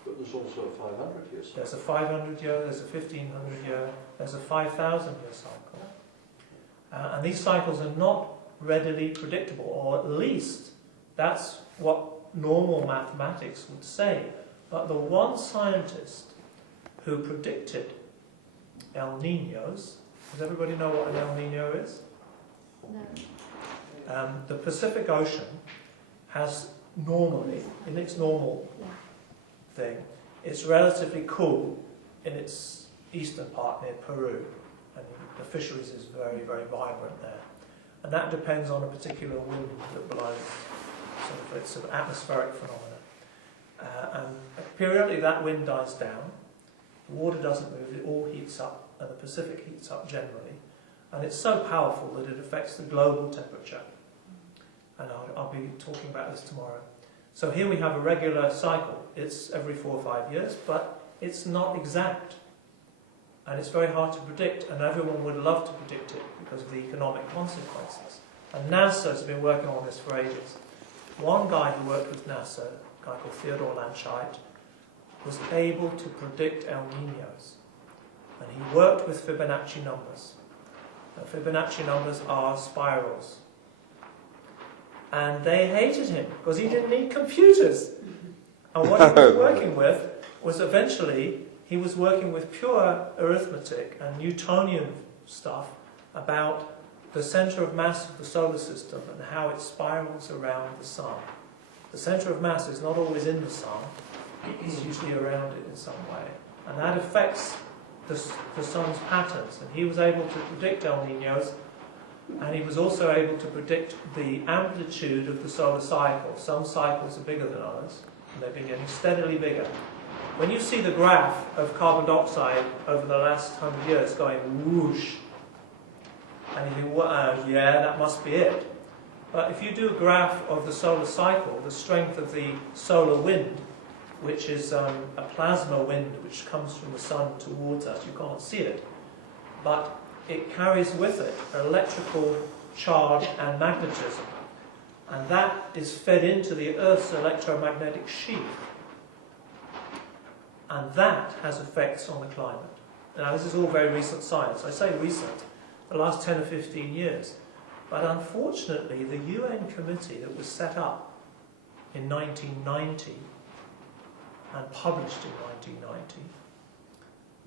But there's also a 500-year cycle. There's a 500-year, there's a 1,500-year, there's a 5,000-year cycle. And these cycles are not readily predictable, or at least that's what normal mathematics would say. But the one scientist who predicted El Niños, does everybody know what an El Niño is? No. The Pacific Ocean has normally, in its normal thing, it's relatively cool in its eastern part near Peru, and the fisheries is very, very vibrant there. And that depends on a particular wind that blows. So it's an atmospheric phenomenon. And periodically that wind dies down, the water doesn't move, it all heats up, and the Pacific heats up generally. And it's so powerful that it affects the global temperature. And I'll be talking about this tomorrow. So here we have a regular cycle. It's every 4 or 5 years, but it's not exact. And it's very hard to predict, and everyone would love to predict it because of the economic consequences. And NASA has been working on this for ages. One guy who worked with NASA, a guy called Theodore Landscheid, was able to predict El Niños. And he worked with Fibonacci numbers. Now, Fibonacci numbers are spirals. And they hated him because he didn't need computers. And what he was working with was eventually, he was working with pure arithmetic and Newtonian stuff about the centre of mass of the solar system and how it spirals around the sun. The centre of mass is not always in the sun, it's usually around it in some way. And that affects the sun's patterns. And he was able to predict El Niños, and he was also able to predict the amplitude of the solar cycle. Some cycles are bigger than others, and they've been getting steadily bigger. When you see the graph of carbon dioxide over the last 100 years going whoosh, and you think, well, yeah, that must be it. But if you do a graph of the solar cycle, the strength of the solar wind, which is a plasma wind which comes from the sun towards us, you can't see it, but it carries with it electrical charge and magnetism. And that is fed into the Earth's electromagnetic sheath. And that has effects on the climate. Now, this is all very recent science. I say recent, the last 10 or 15 years. But unfortunately, the UN committee that was set up in 1990 and published in 1990,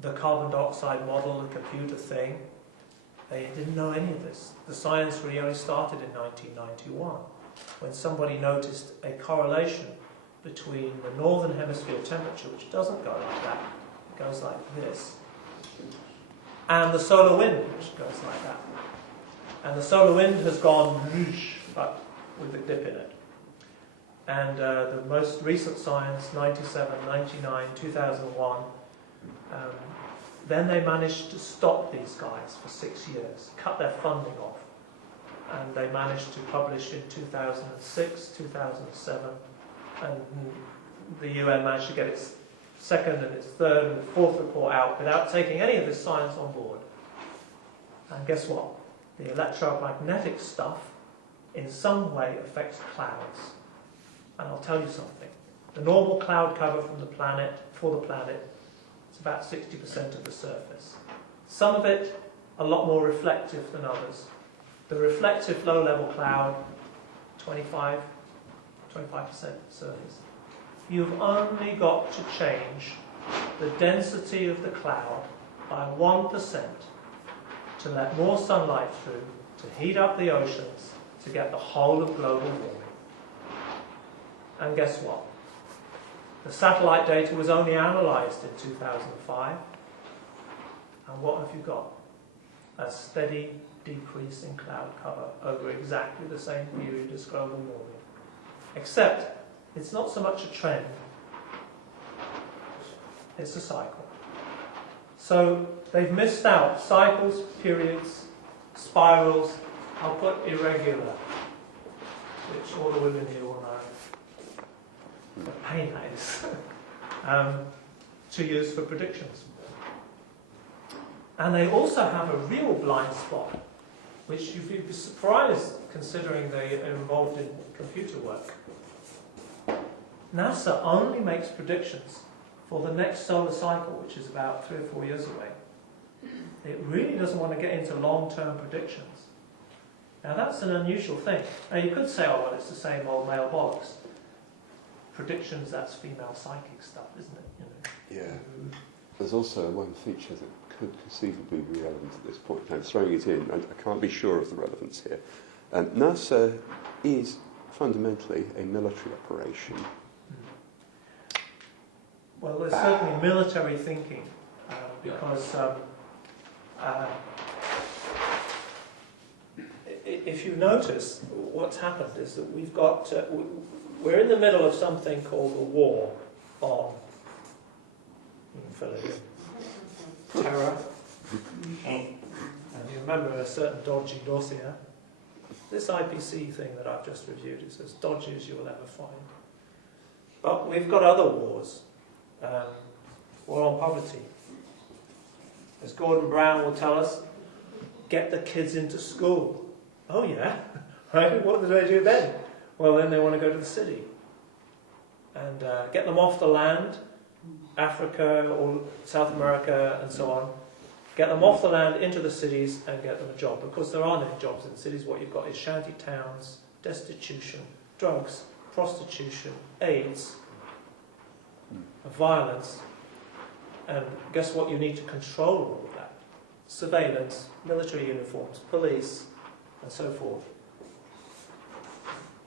the carbon dioxide model, the computer thing, they didn't know any of this. The science really only started in 1991, when somebody noticed a correlation between the northern hemisphere temperature, which doesn't go like that, it goes like this, and the solar wind, which goes like that. And the solar wind has gone whoosh, but with a dip in it. And the most recent science, 97, 99, 2001, then they managed to stop these guys for 6 years, cut their funding off. And they managed to publish in 2006, 2007, and the UN managed to get its second and its third and fourth report out without taking any of this science on board. And guess what? The electromagnetic stuff in some way affects clouds. And I'll tell you something. The normal cloud cover from the planet, for the planet, is about 60% of the surface. Some of it a lot more reflective than others. The reflective low-level cloud, 25% surface. You've only got to change the density of the cloud by 1% to let more sunlight through, to heat up the oceans, to get the whole of global warming. And guess what? The satellite data was only analysed in 2005. And what have you got? A steady decrease in cloud cover over exactly the same period as global warming. Except it's not so much a trend, it's a cycle. So they've missed out cycles, periods, spirals. I'll put irregular, which all the women here will know. The pain that is. To use for predictions. And they also have a real blind spot, which you'd be surprised considering they are involved in computer work. NASA only makes predictions for the next solar cycle, which is about 3 or 4 years away. It really doesn't want to get into long-term predictions. Now that's an unusual thing. Now you could say, oh well, it's the same old male bollocks. Predictions, that's female psychic stuff, isn't it? You know? Yeah. There's also one feature that could conceivably be relevant at this point. I'm throwing it in. I can't be sure of the relevance here. NASA is fundamentally a military operation. Well, there's certainly military thinking, because if you notice, what's happened is that we've got, we're in the middle of something called a war on, you can fill it in, terror. And you remember a certain dodgy dossier. This IPC thing that I've just reviewed is as dodgy as you'll ever find. But we've got other wars. War on poverty. As Gordon Brown will tell us, get the kids into school. Oh yeah, right? What do they do then? Well, then they want to go to the city. And get them off the land, Africa or South America and so on. Get them off the land into the cities and get them a job. Because there aren't any jobs in the cities. What you've got is shanty towns, destitution, drugs, prostitution, AIDS, violence, and guess what you need to control all of that? Surveillance, military uniforms, police, and so forth.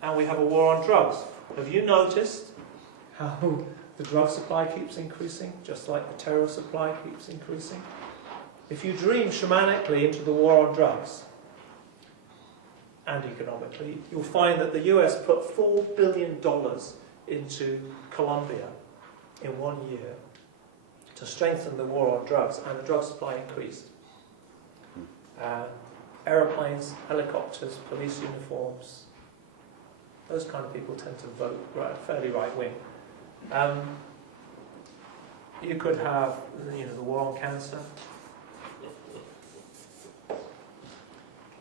And we have a war on drugs. Have you noticed how the drug supply keeps increasing, just like the terror supply keeps increasing? If you dream shamanically into the war on drugs, and economically, you'll find that the US put $4 billion into Colombia in 1 year to strengthen the war on drugs, and the drug supply increased. Aeroplanes, helicopters, police uniforms, those kind of people tend to vote fairly right-wing. You could have, the war on cancer.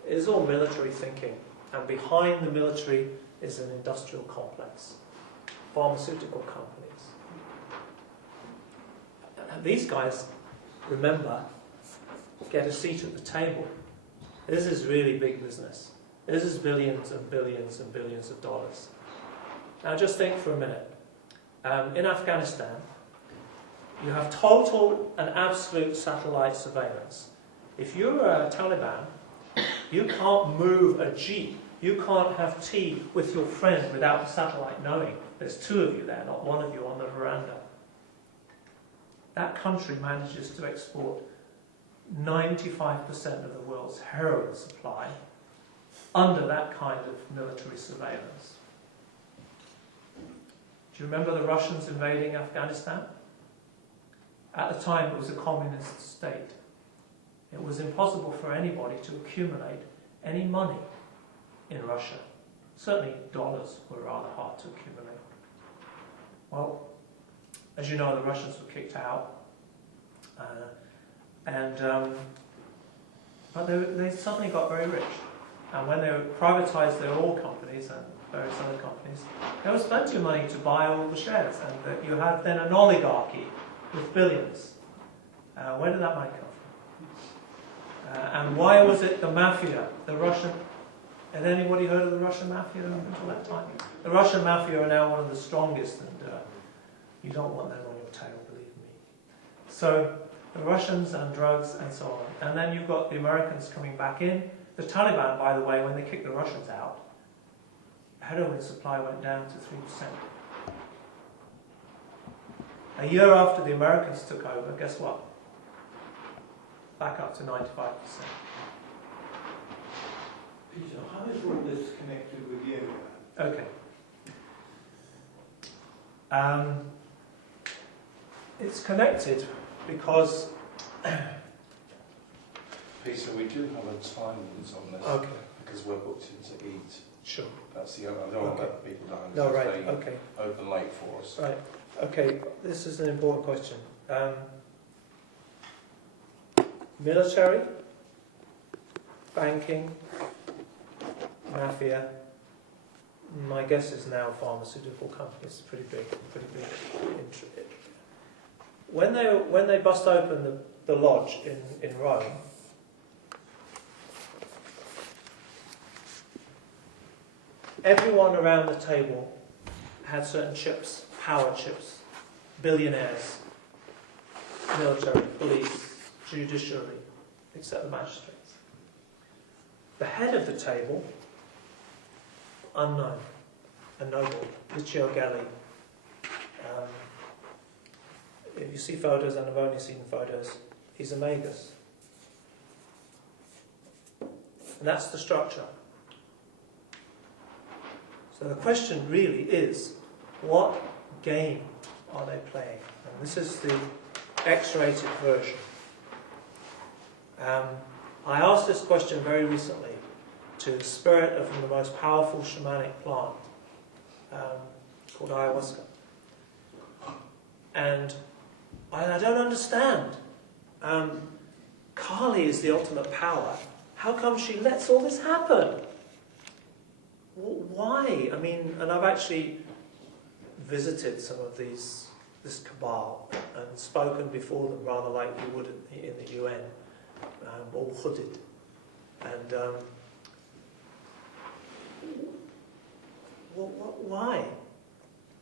It's all military thinking, and behind the military is an industrial complex, pharmaceutical companies. And these guys, remember, get a seat at the table. This is really big business. This is billions and billions and billions of dollars. Now just think for a minute. In Afghanistan, you have total and absolute satellite surveillance. If you're a Taliban, you can't move a jeep. You can't have tea with your friend without the satellite knowing. There's 2 of you there, not 1 of you on the veranda. That country manages to export 95% of the world's heroin supply under that kind of military surveillance. Do you remember the Russians invading Afghanistan? At the time, it was a communist state. It was impossible for anybody to accumulate any money in Russia. Certainly dollars were rather hard to accumulate. Well, as you know, the Russians were kicked out. But they suddenly got very rich. And when they privatised their oil companies and various other companies, there was plenty of money to buy all the shares. And you had then an oligarchy with billions. Where did that money come from? And why was it the mafia, the Russian... Had anybody heard of the Russian mafia up until that time? The Russian mafia are now one of the strongest, and you don't want them on your tail, believe me. So the Russians and drugs and so on. And then you've got the Americans coming back in. The Taliban, by the way, when they kicked the Russians out, heroin supply went down to 3%. A year after the Americans took over, guess what? Back up to 95%. Peter, how is all this connected with yoga? Okay. It's connected because... Peter, we do have a time limit on this. Okay. Because we're booked in to eat. Sure. That's the other. I don't want to let people down. No, right, They okay. open late for us. Right, okay, this is an important question. Military, banking, mafia, my guess is now pharmaceutical companies, pretty big. When they bust open the lodge in Rome, everyone around the table had certain chips, power chips, billionaires, military, police, judiciary, except the magistrates. The head of the table, unknown, a noble, Lucio Gelli. If you see photos, and I've only seen photos, he's a magus. And that's the structure. So the question really is, what game are they playing? And this is the X-rated version. I asked this question very recently to the spirit of the most powerful shamanic plant called ayahuasca. And I don't understand. Kali is the ultimate power. How come she lets all this happen? Why? I mean, and I've actually visited some of this cabal and spoken before them, rather like you would in the UN, all hooded. And why?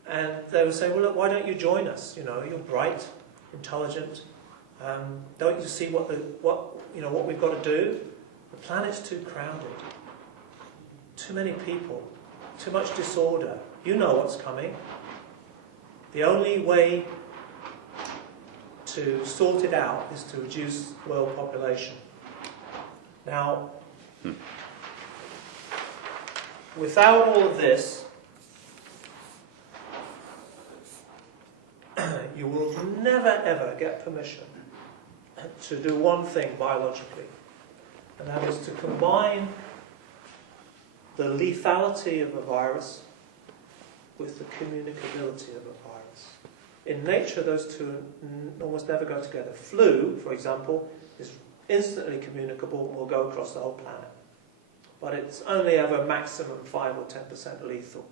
And they would say, well, look, why don't you join us? You know, you're bright, intelligent. Don't you see what we've got to do? The planet's too crowded. Too many people. Too much disorder. You know what's coming. The only way to sort it out is to reduce world population. Now, without all of this, you will never ever get permission to do one thing biologically, and that is to combine the lethality of a virus with the communicability of a virus. In nature, those two almost never go together. Flu, for example, is instantly communicable and will go across the whole planet. But it's only ever maximum 5 or 10% lethal.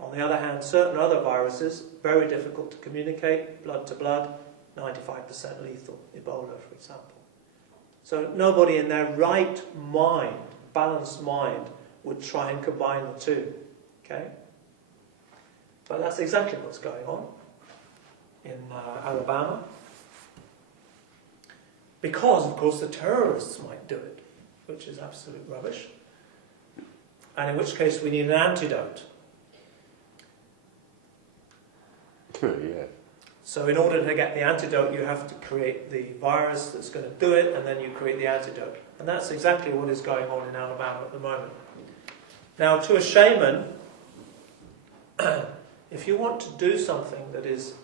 On the other hand, certain other viruses, very difficult to communicate, blood to blood, 95% lethal. Ebola, for example. So nobody in their right mind, balanced mind, would try and combine the two. Okay? But that's exactly what's going on in Alabama. Because, of course, the terrorists might do it, which is absolute rubbish. And in which case we need an antidote. Yeah. So in order to get the antidote, you have to create the virus that's going to do it, and then you create the antidote. And that's exactly what is going on in Alabama at the moment. Now, to a shaman, if you want to do something that is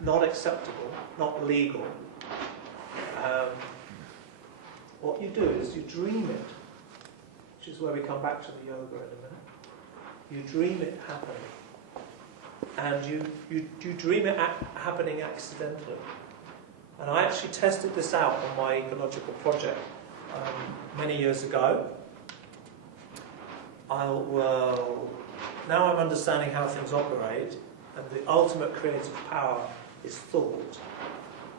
not acceptable, not legal, what you do is you dream it, which is where we come back to the yoga in a minute. You dream it happening. And you dream it happening accidentally. And I actually tested this out on my ecological project many years ago. Now I'm understanding how things operate, and the ultimate creative power is thought,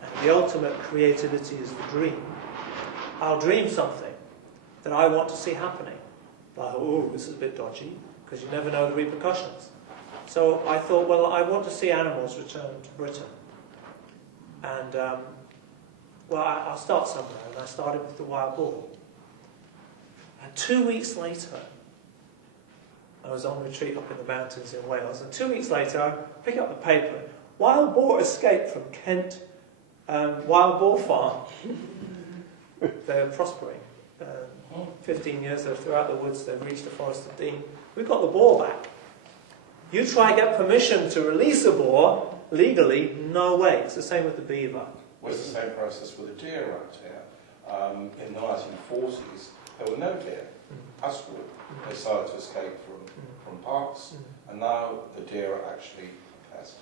and the ultimate creativity is the dream. I'll dream something that I want to see happening. Like, oh, this is a bit dodgy, because you never know the repercussions. So I thought, well, I want to see animals return to Britain. And, well, I'll start somewhere. And I started with the wild boar. And 2 weeks later, I was on retreat up in the mountains in Wales. And 2 weeks later, I pick up the paper. Wild boar escaped from Kent wild boar farm. They're prospering. 15 years they're throughout the woods, they've reached the Forest of Dean. We've got the boar back. You try and get permission to release a boar legally, no way. It's the same with the beaver. Well, it's the same process with the deer around here. In the 1940s, there were no deer, pastoral. They started to escape from parks, and now the deer are actually a pest.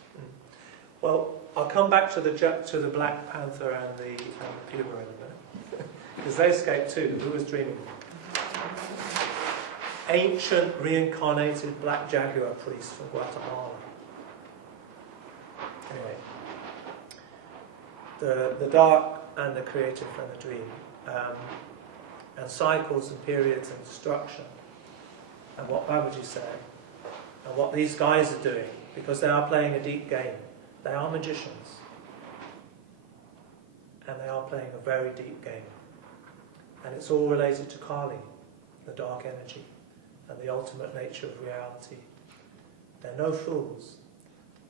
Well, I'll come back to the black panther and the puma in a minute, because they escaped too. Who was dreaming? Ancient reincarnated black jaguar priest from Guatemala. Anyway, the dark and the creative and the dream, and cycles and periods and destruction, and what Babaji said, and what these guys are doing, because they are playing a deep game. They are magicians, and they are playing a very deep game. And it's all related to Kali, the dark energy, and the ultimate nature of reality. They're no fools.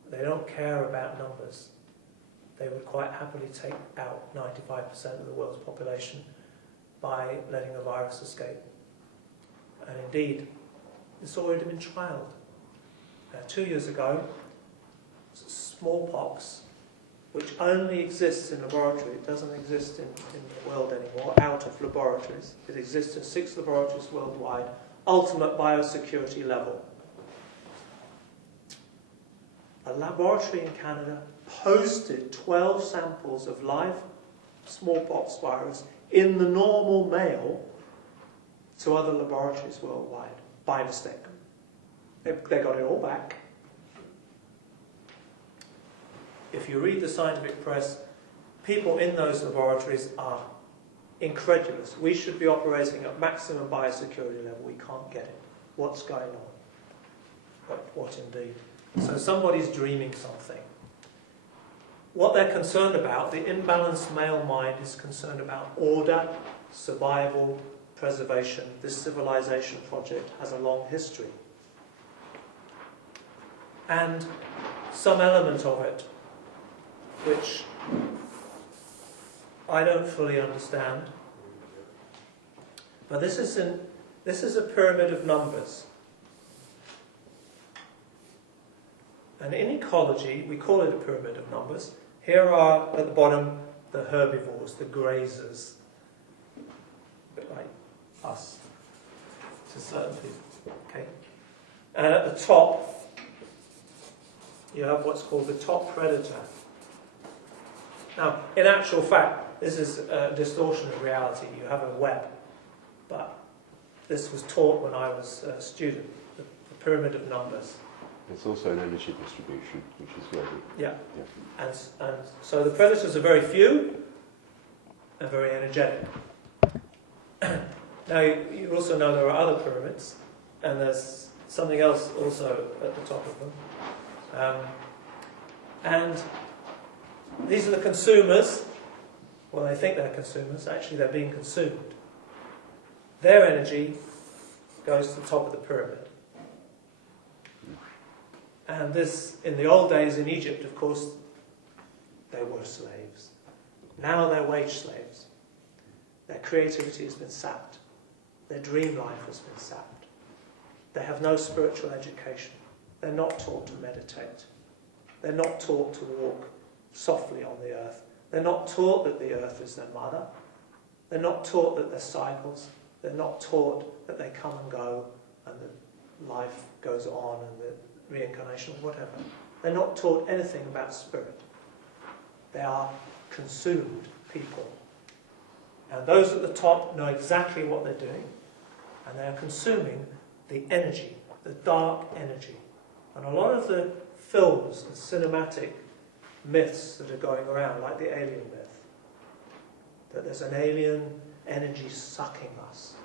They don't care about numbers. They would quite happily take out 95% of the world's population by letting a virus escape. And indeed, it's already been trialled. 2 years ago, smallpox, which only exists in laboratory, it doesn't exist in the world anymore, out of laboratories. It exists in 6 laboratories worldwide, ultimate biosecurity level. A laboratory in Canada posted 12 samples of live smallpox virus in the normal mail to other laboratories worldwide, by mistake. They got it all back. If you read the scientific press, people in those laboratories are incredulous. We should be operating at maximum biosecurity level. We can't get it. What's going on? What indeed? So somebody's dreaming something. What they're concerned about, the imbalanced male mind is concerned about order, survival, preservation. This civilization project has a long history. And some element of it, which I don't fully understand. But this is a pyramid of numbers. And in ecology, we call it a pyramid of numbers. Here are, at the bottom, the herbivores, the grazers. A bit like us, to certain people. Okay? And at the top, you have what's called the top predator. Now, in actual fact, this is a distortion of reality. You have a web, but this was taught when I was a student, the pyramid of numbers. There's also an energy distribution, which is global. Yeah. And so the predators are very few and very energetic. Now, you also know there are other pyramids, and there's something else also at the top of them. And these are the consumers. Well, they think they're consumers. Actually, they're being consumed. Their energy goes to the top of the pyramid. And this, in the old days in Egypt, of course, they were slaves. Now they're wage slaves. Their creativity has been sapped. Their dream life has been sapped. They have no spiritual education. They're not taught to meditate. They're not taught to walk softly on the earth. They're not taught that the earth is their mother. They're not taught that there's cycles. They're not taught that they come and go and that life goes on and that reincarnation or whatever. They're not taught anything about spirit. They are consumed people. And those at the top know exactly what they're doing, and they are consuming the energy, the dark energy. And a lot of the films and cinematic myths that are going around, like the alien myth, that there's an alien energy sucking us.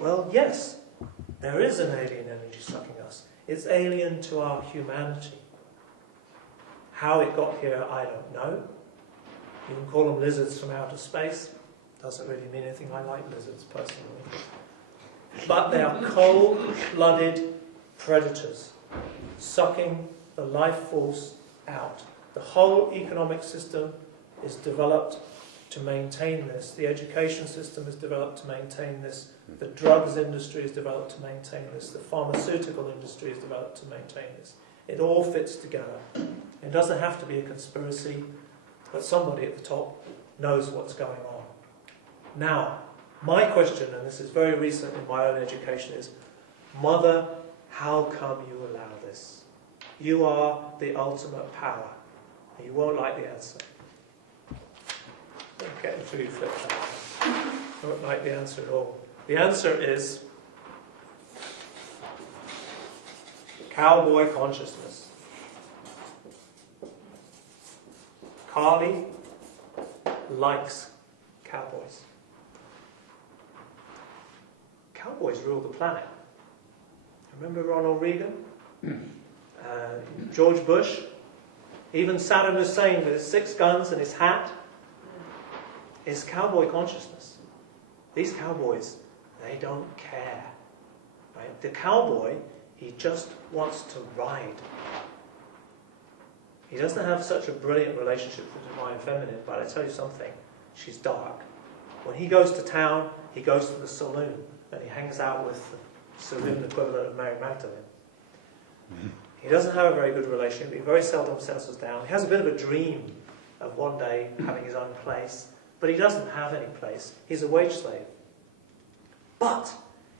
Well, yes, there is an alien energy sucking us. It's alien to our humanity. How it got here, I don't know. You can call them lizards from outer space. Doesn't really mean anything. I like lizards personally. But they are cold-blooded predators, sucking the life force out. The whole economic system is developed to maintain this. The education system is developed to maintain this. The drugs industry is developed to maintain this. The pharmaceutical industry is developed to maintain this. It all fits together. It doesn't have to be a conspiracy, but somebody at the top knows what's going on. Now, my question, and this is very recent in my own education, is, Mother, how come you allow this? You are the ultimate power. You won't like the answer. Don't get until you flip that. Don't like the answer at all. The answer is cowboy consciousness. Kali likes cowboys. Cowboys rule the planet. Remember Ronald Reagan? George Bush? Even Saddam Hussein with his 6 guns and his hat is cowboy consciousness. These cowboys, they don't care. Right? The cowboy, he just wants to ride. He doesn't have such a brilliant relationship with the divine feminine, but I tell you something, she's dark. When he goes to town, he goes to the saloon and he hangs out with the saloon equivalent of Mary Magdalene. He doesn't have a very good relationship. He very seldom settles down. He has a bit of a dream of one day having his own place, but he doesn't have any place. He's a wage slave. But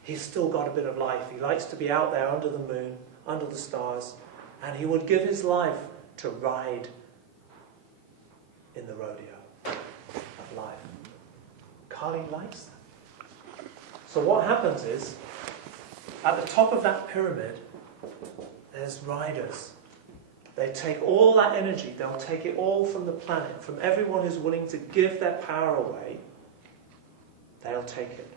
he's still got a bit of life. He likes to be out there under the moon, under the stars, and he would give his life to ride in the rodeo of life. Kali likes that. So what happens is, at the top of that pyramid, there's riders. They take all that energy, they'll take it all from the planet, from everyone who's willing to give their power away, they'll take it.